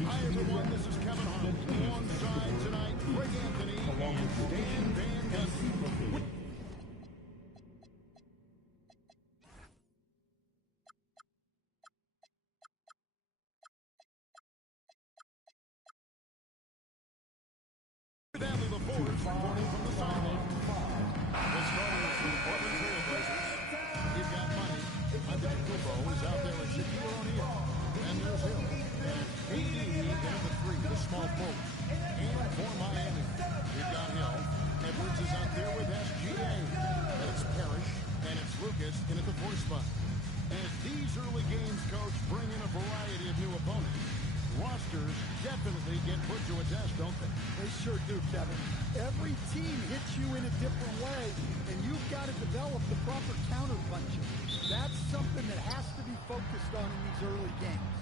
Hi, everyone. This is Kevin Hart. Alongside tonight, Greg Anthony and Dan Van Gundy. Danley LaForge reporting from the sideline. The starters from the Portland Trail Blazers. He's got money. Antetokounmpo is out there with Shaquille O'Neal. And there's him. And KD in at the three, the small forward. And for Miami, we've got Hill. Edwards is out there with SGA. It's Parrish. And it's Lucas in at the four spot. As these early games, Coach, bring in a variety of new opponents. Rosters definitely get put to a test, don't they? They sure do, Kevin. Every team hits you in a different way, and you've got to develop the proper counter-punching. That's something that has to be focused on in these early games.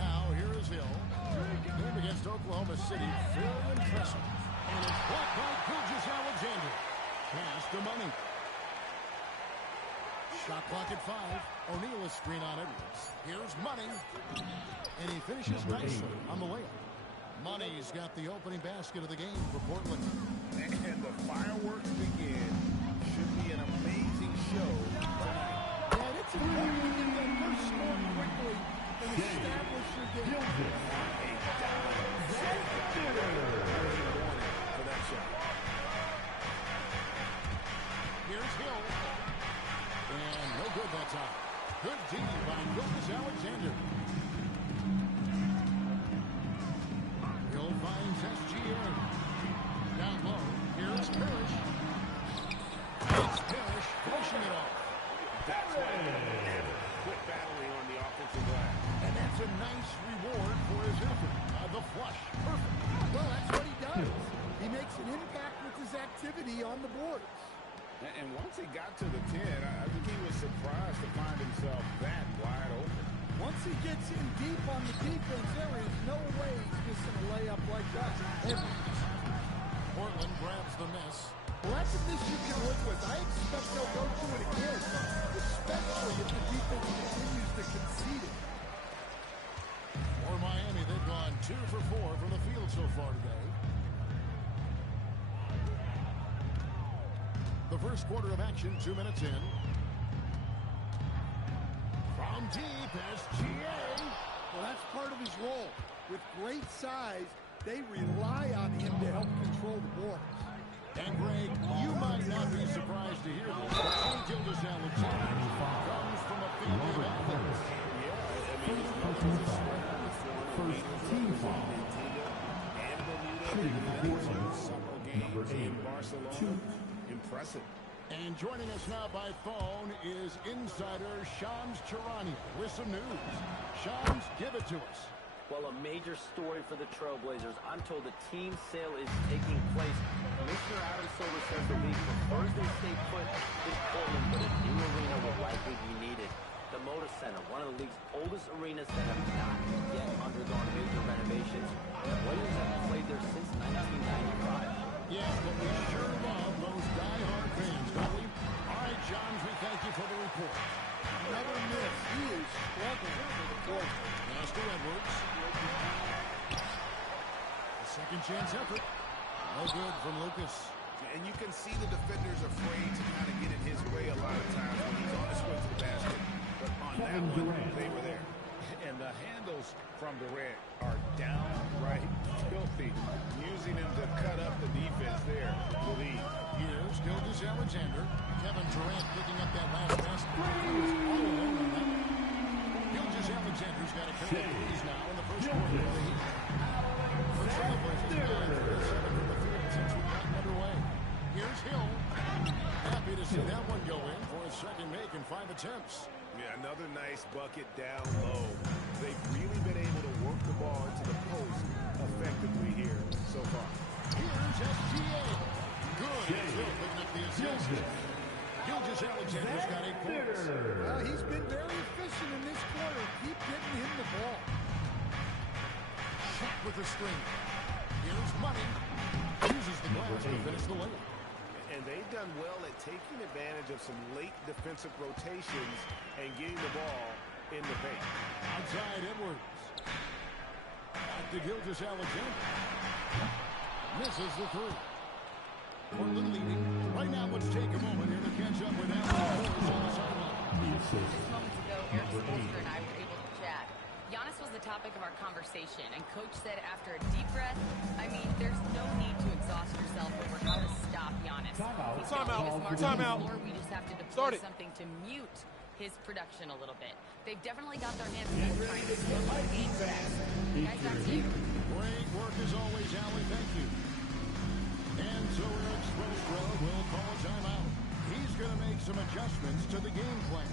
Now, here is Hill. Game against Oklahoma City, very impressive. And it's blocked by Gilgeous-Alexander. Pass to Money. Shot clock at 5. O'Neal is screen on Edwards. Here's Money. And he finishes nicely on the layup. Money's got the opening basket of the game for Portland. And the fireworks begin. Should be an amazing show tonight. And it's important to get that first score quickly and establish your game. For that shot. Here's Hill. And no good that time. Good D by Gilgeous-Alexander. Hill finds SGA. Down low. Here's Parrish. It's Parrish finishing it off. That's right. Quit battling on the offensive glass. And that's a nice reward for his effort. The flush. Perfect. Well, that's what he does. He makes an impact with his activity on the boards. And once he got to the 10, I think he was surprised to find himself that wide open. Once he gets in deep on the defense, there is no way he's missing a layup like that. Portland grabs the miss. Well, that's a miss you can live with. I expect they'll go to it again, especially if the defense continues to concede it. For Miami, they've gone 2 for 4 from the field so far today. The first quarter of action, 2 minutes in. From deep, SGA. Well, that's part of his role. With great size, they rely on him to help control the boards. And Greg, you might not be surprised to hear this, but Gilgeous-Alexander comes from a family of athletes. First team foul. Shooting the number 8. 2. Impressive. And joining us now by phone is insider Shams Charania with some news. Shams, give it to us. Well, a major story for the Trailblazers. I'm told the team sale is taking place. Commissioner Adam Silver says the league prefers they stay put in Portland, but a new arena will likely be needed. The Moda Center, one of the league's oldest arenas that have not yet undergone major renovations. The Blazers haven't played there since 1995. Yes, but we sure love those die-hard fans, don't we? All right, Johns, we thank you for the report. Another miss. He is struggling for the court. Pass to Edwards. A second chance effort. No good from Lucas. And you can see the defenders afraid to kind of get in his way a lot of times when he's on his way to the basket. But on that one, they were there. And the handles from Durant are downright filthy, using him to cut up the defense there with ease. Here's Gilgeous-Alexander. Kevin Durant picking up that last basket. He was all alone on that. Gilgeous-Alexander's got a couple of threes now in the first quarter of the Heat. The Trailblazers 9-7 from the field since we've gotten underway. Here's Hill. Happy to see that one go in for his second make in 5 attempts. Yeah, another nice bucket down low. They've really been able to work the ball into the post effectively here so far. Here's SGA. Good. Hill picking up the assist. Gilgeous-Alexander's got 8 points. Well, he's been very efficient in this quarter. Keep getting him the ball. Shot with the string. Here's Money. Uses the glass to finish the layup. And they've done well at taking advantage of some late defensive rotations and getting the ball in the paint. Outside Edwards. Back to Gilgeous-Alexander. Misses the three. Portland leading. Right now, let's take a moment here to catch up with Alan Horst on the sideline. Just moments ago, Eric Spoelstra and I were able to chat. Giannis was the topic of our conversation, and Coach said after a deep breath, I mean, there's no need to exhaust yourself over how to stop Giannis. Timeout. We just have to deploy something to mute his production a little bit. They've definitely got their hands full trying to slow the game fast. Guys, back to you. Great work as always, Allie. Thank you. And so Eric Spoelstra will call a timeout. He's going to make some adjustments to the game plan.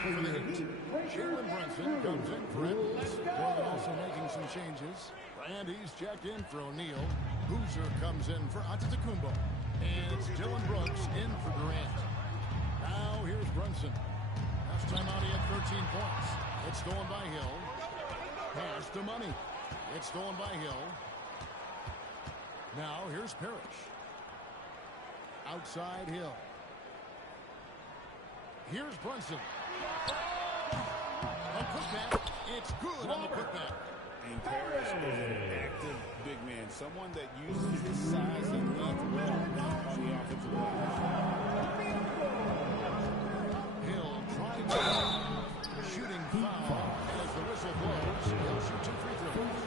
For the Heat, Jalen Brunson comes in for Edwards. Portland also making some changes. Randy's checked in for O'Neal. Boozer comes in for Antetokounmpo. And it's Dylan Brooks in for Durant. Now here's Brunson. Last time out he had 13 points. It's stolen by Hill. Pass to Money. It's stolen by Hill. Now here's Parrish. Outside Hill. Here's Brunson. A putback. It's good on the putback. And Parrish is an active big man, someone that uses his size and length well on the offensive line. Hill trying to shooting foul as the whistle blows. He'll shoot 2 free throws.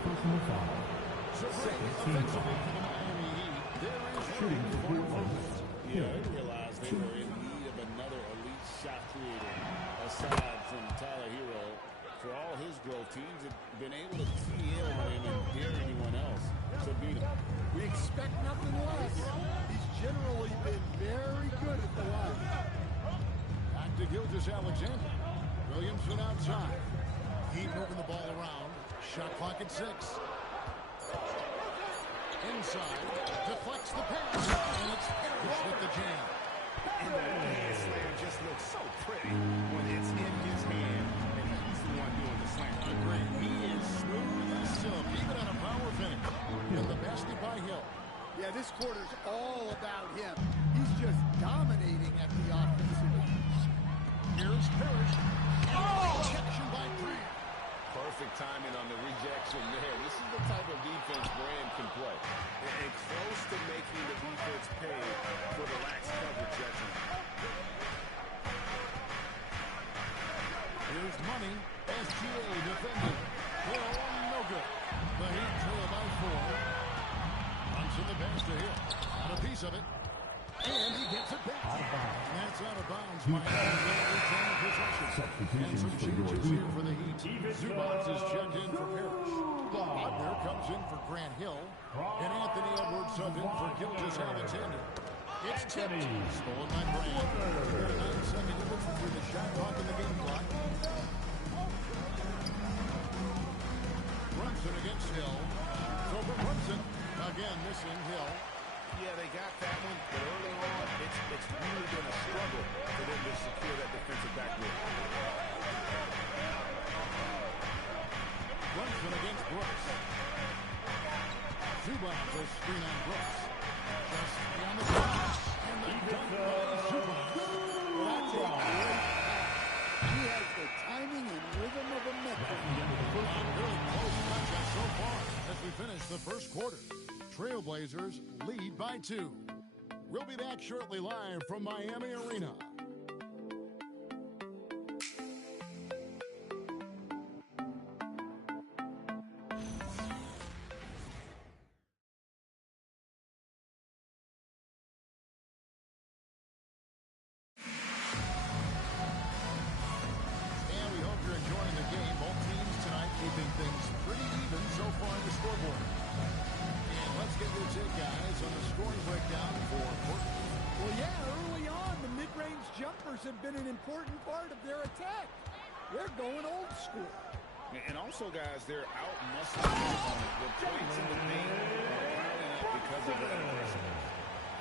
So offensively for the Miami Heat, there is shooting for improvement. Yeah, I realized they were in need of another elite shot creator aside from Tyler Hero. For all his growth, teams have been able to tee in on him and dare anyone else to beat him. We expect nothing less. He's generally been very good at the line. Back to Gilgeous-Alexander. Williamson outside. Heat moving the ball around. Shot clock at 6. Inside. Deflects the pass. And it's Parrish with the jam. And the hand slam just looks so pretty when it's in his hand and he's the one doing the slam. Great. He is smooth as silk, even on a power finish. And the basket by Hill. Yeah, this quarter's all about him. He's just dominating at the offensive end. Here's Parrish. Rejection by Grant. Perfect timing on the rejection there. This is the type of defense Graham can play. And close to making the defense pay for the lax coverage that's in. Here's Money. SGA defending. Hill, no good. The Heat trail by 4. Brunson the pass to Hill. Got a piece of it. And he gets it back. That's out of bounds. Miami will retain possession. And some changes here for the Heat. Zubac is checked in for Parrish. Wagner comes in for Grant Hill. And Anthony Edwards subbed in for Gilgeous-Alexander. It's tipped. Stolen by Grant. 9-second difference between the shot clock and the game clock. Brunson against Hill. So for Brunson, again missing Hill. Yeah, they got that one, but early on, it's really been a struggle for them to secure that defensive backboard. Brunson against Brooks. Zubac will screen on Brooks. Just beyond the pass. And the dunk by Zubac. That's a great pass. He has the timing and rhythm of a metronome. Really close contest so far as we finish the first quarter. Trailblazers lead by 2. We'll be back shortly live from Miami Arena. And we hope you're enjoying the game. Both teams tonight keeping things pretty even so far on the scoreboard. Let's get your take, guys, on the scoring breakdown for Portland. Well, yeah, early on, the mid-range jumpers have been an important part of their attack. They're going old school. And also, guys, they're out-muscling their opponent. The points in the paint are piling up because of that aggression.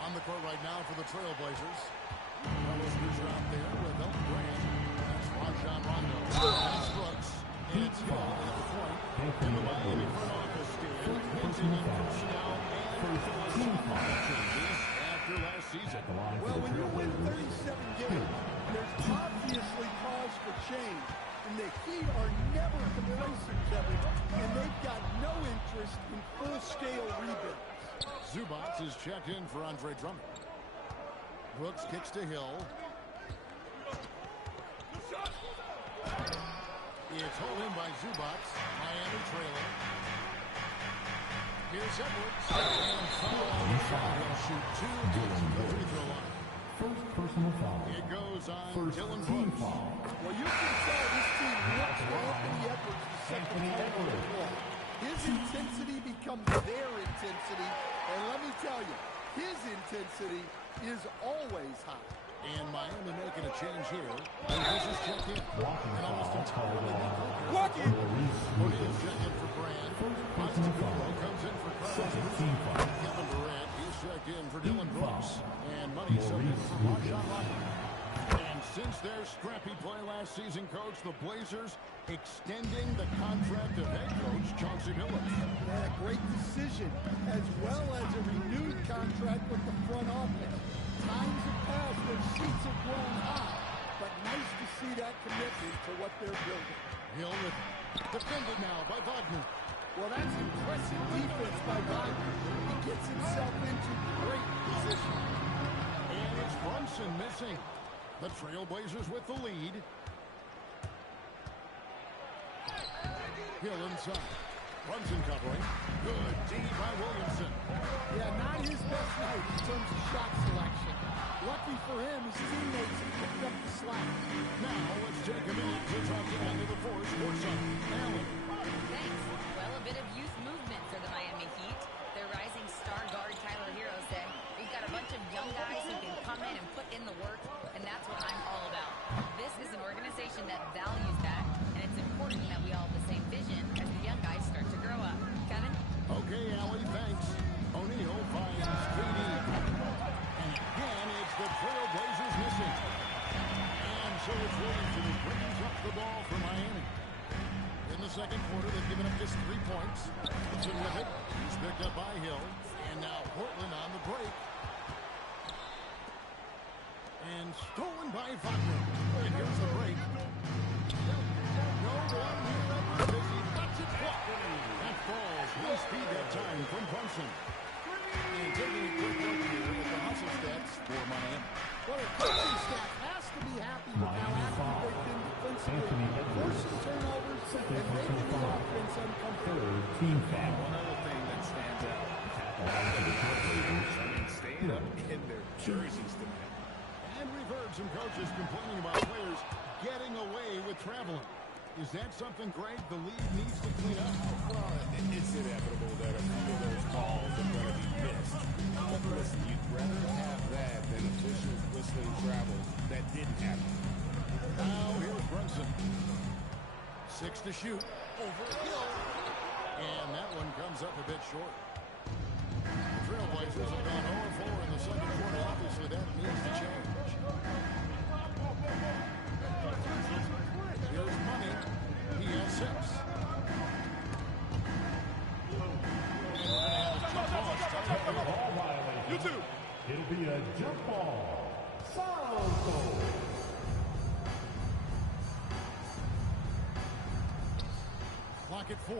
On the court right now for the Trailblazers. Carlos Boozer out there with Elton Brand. That's Rajon Rondo. That's Brooks. And it's Hill at the point. And the Miami front office stand pointing at personnel and philosophical changes after last season. Well, when you win 37 games, there's obviously cause for change. And the Heat are never complacent, Kevin, and they've got no interest in full-scale rebuilds. Zubac is checked in for Andre Drummond. Brooks kicks to Hill. It's hauled in by Zubac. Miami trailing. Here's Edwards. And foul. Will shoot 2 from the free throw line. First personal foul. It goes on First Dylan team Brooks. foul. Well, you can tell this team looks Anthony Edwards the second time on the floor. His intensity becomes their intensity, and let me tell you, his intensity is always high. And Miami making a change here. And this is checked in. And almost entirely Blocking. O'Neal's checked in for Brand. Antetokounmpo comes in for Crowder. Kevin Durant is checked in for Dylan Brooks. And Money subbed in for Rajon Rondo. And since their scrappy play last season, Coach, the Blazers extending the contract of head coach Chauncey Billups. Yeah, great decision, as well as a renewed contract with the front office. Times have passed when seats have grown high, but nice to see that commitment to what they're building. Hill with defended now by Wagner. Well, that's impressive defense by Wagner. He gets himself into great position. And it's Brunson missing. The Trailblazers with the lead. Hill inside. Brunson covering. Good D by Williamson. Yeah, not his best night in terms of shot selection. Lucky for him, his teammates have picked up the slack. Now let's take a minute to talk down to the Force Sports Center. Allen. Thanks. Well, a bit of youth movement for the Miami Heat. Their rising star guard, Tyler Hero, said, "We've got a bunch of young guys who can come in and put in the work, and that's what I'm all about." This is an organization that values that, and it's important that we all have the same vision as the young guys start to grow up. Kevin? Okay, Allie, thanks. O'Neal finds KD. And again, it's the Trailblazers missing. And so it's Williamson who brings up the ball for Miami. In the second quarter, they've given up just 3 points. Williamson with it. He's picked up by Hill. And now Portland on the break. And stolen by Wagner. And here's the break. No one here at the he lets it block. That falls. No speed that time from Brunson. And taking a quick look here at the hustle stats for Miami. Well, the coaching staff has to be happy with how active they've been defensively, forcing turnovers and making the offense uncomfortable. Team foul. One other thing that stands out. Staying up in their jerseys tonight. And we've heard some coaches complaining about players getting away with traveling. Is that something, Greg, the league needs to clean up? Well, it's inevitable that a few of those calls are going to be missed. But listen, you'd rather have that than officials whistling travel that didn't happen. Now here's Brunson. 6 to shoot. Over Hill. And that one comes up a bit short. The Trailblazers have gone 0-4 in the second quarter. Obviously, that needs to change. Here's Money. He has 6. You too. It'll be a jump ball. Foul. Clock at 4.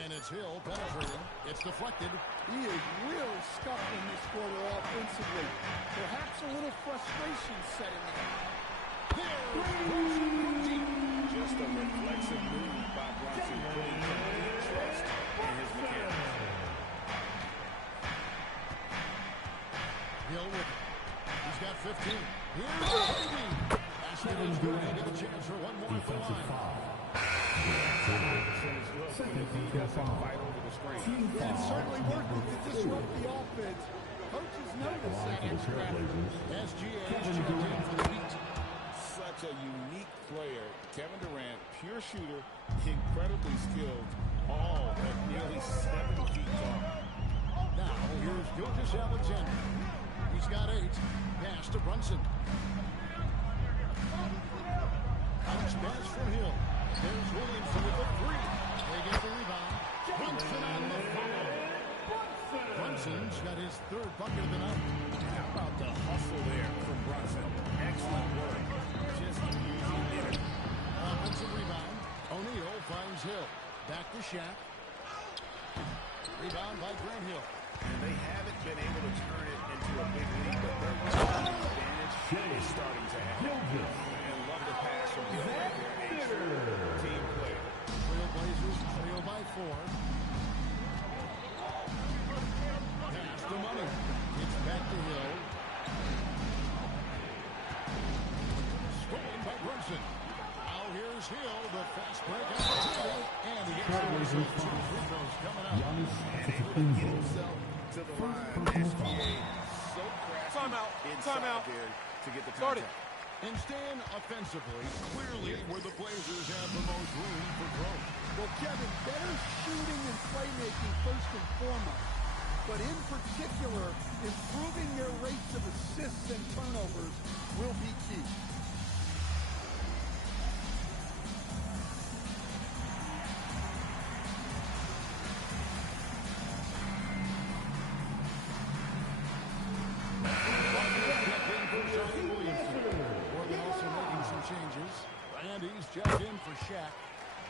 And it's Hill penetrating. It's deflected. He is really scuffling this quarter offensively. Perhaps a little frustration setting in. Just a reflexive move by Brunson, putting complete trust in his mechanics. Hill with it. He's got 15. Here's Brady. Stevens going to get a chance for one more for line. It's certainly working to disrupt the offense. Coaches notice that extra. SGA checked in for the Heat. Such a unique player. Kevin Durant, pure shooter, incredibly skilled, all at nearly 7 feet tall. Now, here's Gilgeous Alexander. He's got 8. Pass to Brunson. Bounce pass from Hill. There's Williamson with the three. They get the rebound. Brunson on the foul. Brunson's got his third bucket of the night. How about the hustle there from Brunson? Excellent work. Just easy dinner. Offensive rebound. O'Neal finds Hill. Back to Shaq. Rebound by Grant Hill. And they haven't been able to turn it into a big lead, but their advantage is starting to happen. And love the pass from Hill right there. A true team player. Trailblazers trail by 4. Pass to Money. It's back to Hill. Stolen by Brunson. Now here's Hill, the fast break opportunity. And he gets the 2 free throws coming up. And able to get himself to the line. SGA so crafty inside there to get the contact. And Stan, offensively, clearly where the Blazers have the most room for growth. Well, Kevin, better shooting and playmaking first and foremost. But in particular, improving their rates of assists and turnovers will be key. Changes. And he's checked in for Shaq.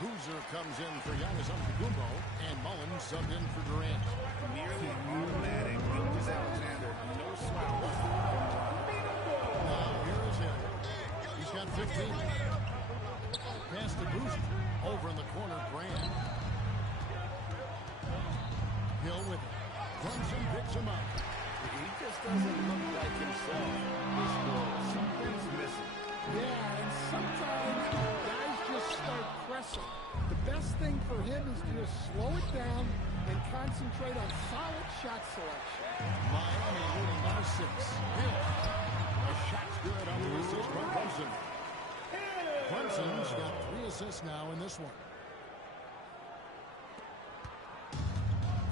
Boozer comes in for Giannis Antetokounmpo, and Mullen subbed in for Durant. Nearly automatic. Gilgeous-Alexander, no slouch. Now here is Hill. He's got 15. Pass to Boozer. Over in the corner, Grant. Hill with it. Brunson picks him up. He just doesn't look like himself this quarter. Something's missing. Yeah, and sometimes guys just start pressing. The best thing for him is to just slow it down and concentrate on solid shot selection. Miami leading by 6. Hill. A shot's good on the assist by Brunson. Brunson's got 3 assists now in this one.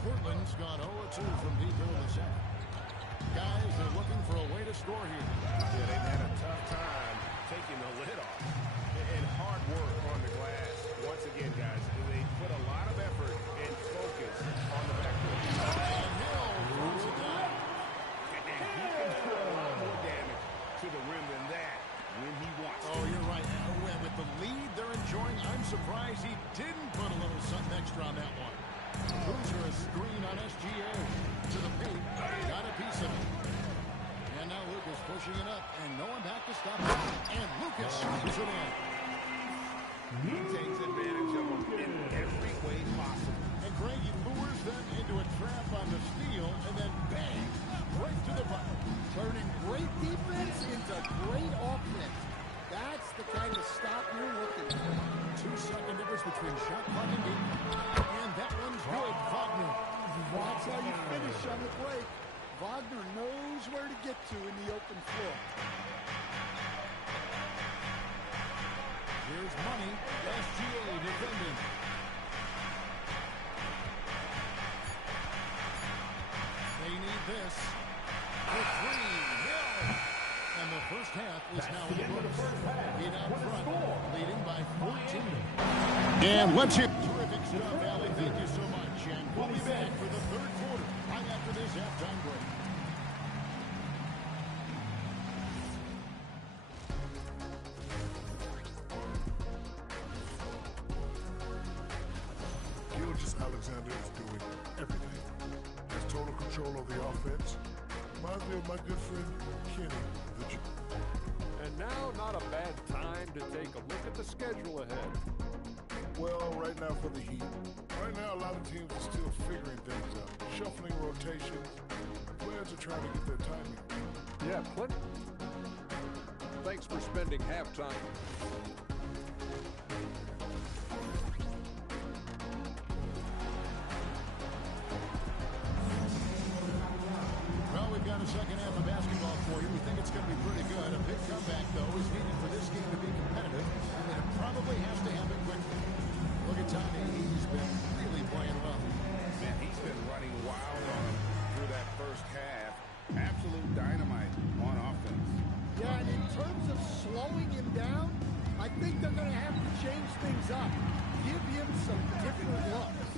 Portland's gone 0-2 from deep in the second. Guys, they're looking for a way to score here. Yeah, they've had a tough time taking the lid off. And hard work on the glass. Once again, guys, they put a lot of effort and focus on the backcourt. And Hill throws it down. And he can do a lot more damage to the rim than that when he wants to. Oh, you're right. With the lead they're enjoying, I'm surprised he didn't put a little something extra on that one. Boozer a screen on SGA. To the paint. Got a piece of it. And now Lucas pushing it up. And no one back to stop it. And Lucas shoots it in. He takes advantage of them in every way possible. And Greg, he lures them into a trap on the steal. And then bang. Right to the bucket. Turning great defense into great offense. That's the kind of stop you're looking for. 2-second difference between shot clock and game. And that one's good. Wagner. That's how you finish on the break. Wagner knows where to get to in the open floor. Here's Money. SGA defending. They need this. For 3. Hill. And the first half is now in the books. In out front, leading by 14. And let's hear. Terrific stuff, Allie. Thank you so much. And we'll be back for the third quarter right after this halftime break. Gilgeous-Alexander is doing everything. Has total control of the offense. Reminds me of my good friend Kenny the Jew. And now, not a bad time to take a look at the schedule ahead. Well, right now for the Heat. Right now, a lot of teams are still figuring things out. Shuffling rotations. Players are trying to get their timing. Yeah, plenty. Thanks for spending halftime. Well, we've got a second half of basketball for you. We think it's going to be pretty good. A big comeback, though, is needed for this game to be competitive, and it probably has to happen quickly. Look at Tommy. He's been really playing well. Man, he's been running wild on him through that first half. Absolute dynamite on offense. Yeah, and in terms of slowing him down, I think they're going to have to change things up. Give him some different looks.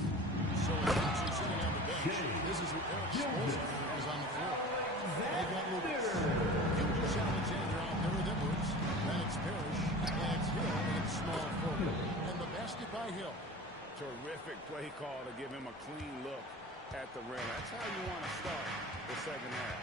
So actually sitting on the bench, this is who Eric Spoelstra is on the floor. They've got Lucas. Gilgeous Alexander out there with Edwards. Then it's Parrish, and it's Hill, and it's small forward. And the basket by Hill. Terrific play call to give him a clean look at the rim. That's how you want to start the second half.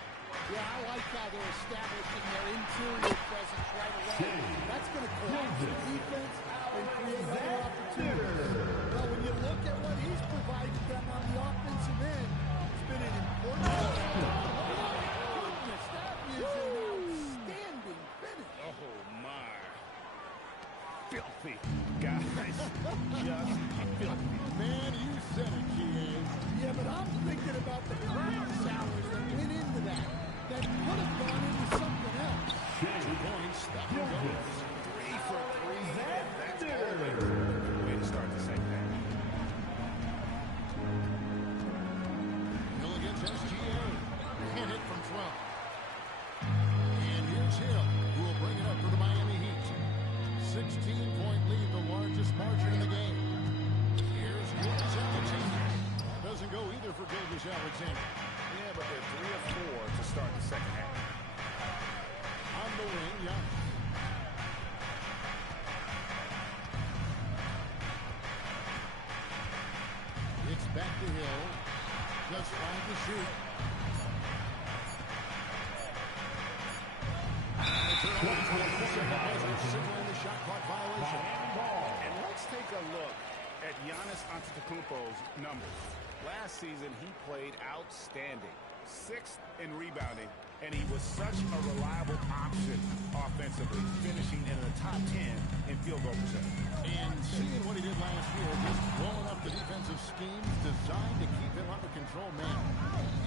Yeah, I like how they're establishing their interior presence right away. That's going to collapse the defense and create other opportunities. Well, when you look at what he's provided them on the offensive end, it's been an important step. Oh, my goodness, that is an outstanding finish. Oh, my. Filthy, guys. Just filthy. Man, you said it, G.A. Yeah, but I'm thinking about the crowd hours that went into that. That could have gone into something else. 2 points. That will go. 3 for 3. That's all. Way to start the second half. Hill against SGA. Hit it from 12. And here's Hill, who will bring it up for the Miami Heat. 16-point lead, the largest margin in the game. Here's Gilgeous Alexander. That doesn't go either for Gilgeous Alexander. Yeah, but they're 3 of 4 to start the second half. On the wing, Giannis. It's back to Hill. Just 5 to shoot. Signaling the shot clock violation. And let's take a look at Giannis Antetokounmpo's numbers. Last season, he played outstanding. 6th in rebounding, and he was such a reliable option offensively, finishing in the top 10 in field goal percentage. And seeing what he did last year, just blowing up the defensive schemes designed to keep him under control, man.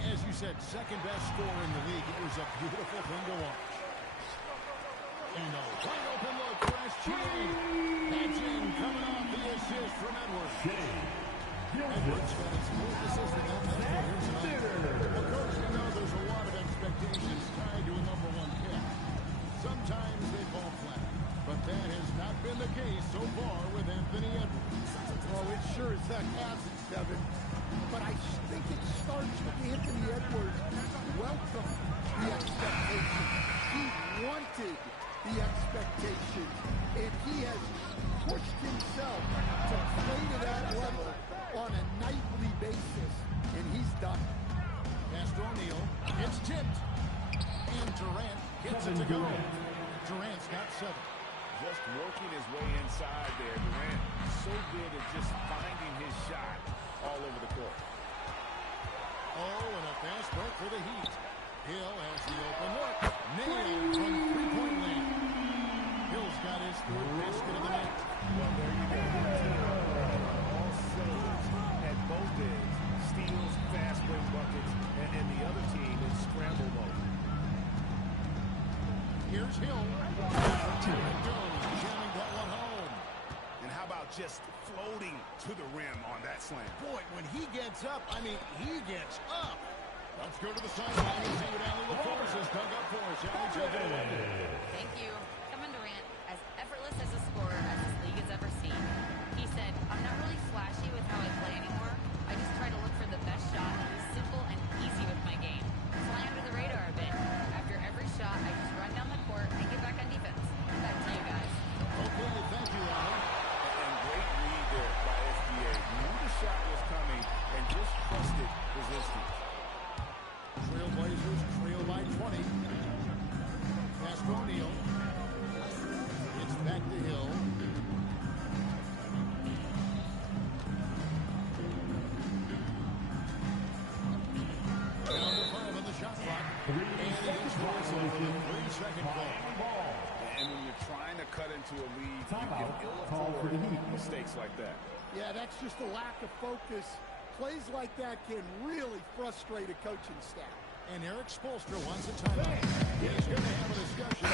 As you said, second best scorer in the league. It was a beautiful thing to watch. And a wide open look for SGA. That's in, coming off the assist from Edwards. Edwards got its fourth assist in that match tonight. Well, Coach, you know there's a lot of expectations tied to a number 1 pick. Sometimes they fall flat, but that has not been the case so far with Anthony Edwards. Well, it sure as heck hasn't, Kevin. But I think it starts with Anthony Edwards. Welcome the expectations. He wanted the expectations, and he has pushed himself to play to that level on a nightly basis, and he's done it. Pass to O'Neal. It's tipped. And Durant gets it to go. Durant's got 7. Just working his way inside there. Durant so good at just finding his shot all over the court. Oh, and a fast break for the Heat. Hill has the open look. Nailed from 3-point land. Hill's got his 3rd basket of the night. Well, there you go. All cylinders at both ends. Steals, fast break buckets, and the other team in scramble mode. Here's Hill. Jamming that one home. And how about just floating to the rim on that slam? Boy, when he gets up, I mean, he gets up. Let's go to the sideline and see what Allie LaForce has dug up for us. Allie, take it away. Thank you. Kevin Durant, as effortless as a scorer as this league has ever seen. He said, I'm not really flashy with how I play anymore. I just try to look for the best shot, simple and easy with my game. Fly under the radar a bit. After every shot, I just run down the court and get back on defense. Back to you guys. Okay, thank you, Allie. And great read there by SGA. Knew the shot was coming and just trusted his instincts. Trailblazers trail by 20. Pass to O'Neal. It's back to Hill. Down to 5 on the shot clock. And it is Russell. 3-second ball. And when you're trying to cut into a lead, you can ill afford mistakes like that. Yeah, that's just a lack of focus. Plays like that can really frustrate a coaching staff. And Eric Spoelstra wants a timeout. He's going to have a discussion.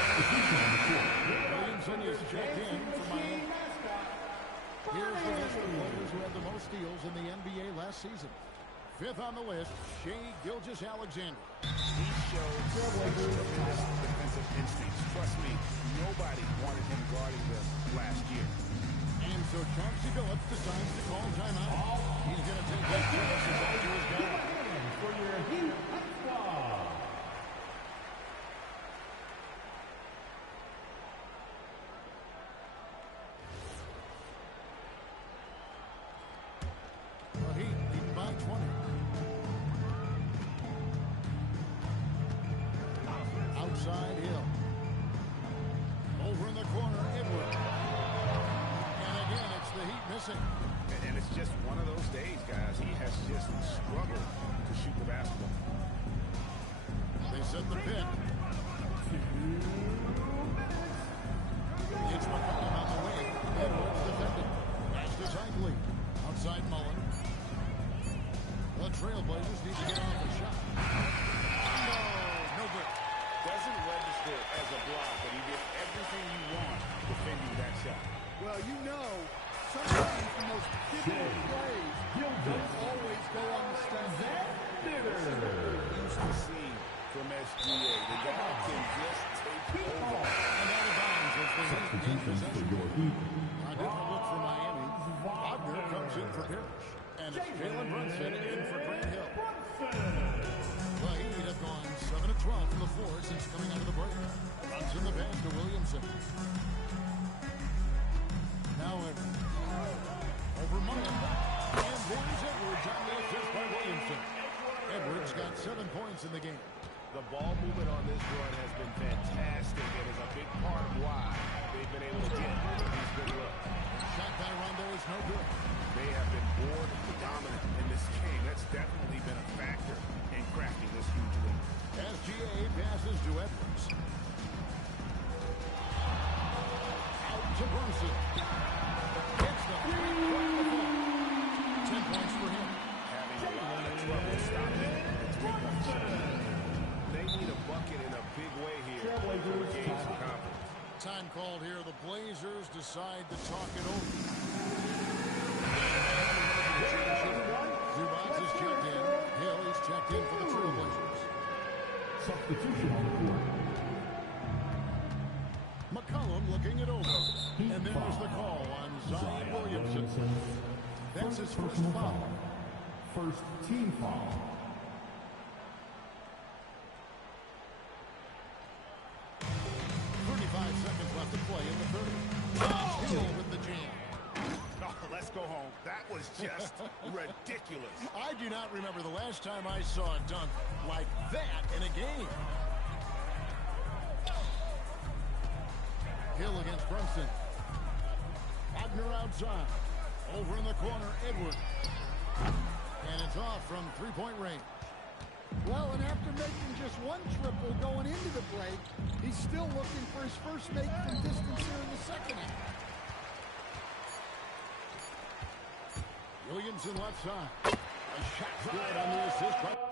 Williamson is checked in for Miami. Here's the list of players who had the most steals in the NBA last season. 5th on the list, Shai Gilgeous-Alexander. He showed tremendous defensive instincts. Trust me, nobody wanted him guarding them last year. And so Chauncey Billups decides to call timeout. He's going to take that chance to go to his guy. For your Heat X-Ball. The Heat lead by 20. Outside Hill. Over in the corner, Edward. And again, it's the Heat missing. And it's just one of those days, guys. He has just struggled to shoot the basketball. They set the pick. It's McCollum on the way. Edwards defending. Pass to Tightly. Outside Mullen. The Trailblazers need to get off a shot. No good. Doesn't register as a block, but he did everything you want defending that shot. Well, you know, sometimes the most difficult plays don't always go on the stat. Used to see from SGA. The guy can just take over. And out of bounds as the Heat gain possession. A different look for Miami. Wagner comes in for Parrish. And it's Jalen Brunson in for Grant Hill. The Heat have gone 7 of 12 from the floor since coming out of the break. Brunson the pass to Williamson. Now Edwards. Over Mullen. And there's Edwards on the assist by Williamson. Edwards got 7 points in the game. The ball movement on this run has been fantastic and is a big part of why they've been able to get these good looks. Shot by Rondo is no good. They have been board dominant in this game. That's definitely been a factor in cracking this huge lead. SGA passes to Edwards. Out to Brunson. Gets the three. 10 points for him. Having a lot of trouble stopping the three-point shot. They need a bucket in a big way here to gain some confidence. Time called here. The Blazers decide to talk it over. Zubac is checked in. Hill is checked in for the Trailblazers. Substitution on the court. McCollum looking it over. And there's the call on Zion Williamson. That's his first foul. First team foul. Seconds left to play in the third. Hill with the jam. Oh, let's go home. That was just ridiculous. I do not remember the last time I saw a dunk like that in a game. Hill against Brunson. Wagner outside. Over in the corner, Edwards. And it's off from three-point range. Well, and after making just one triple going into the break, he's still looking for his first make from distance here in the second half. Williamson left side. A shot good on the assist by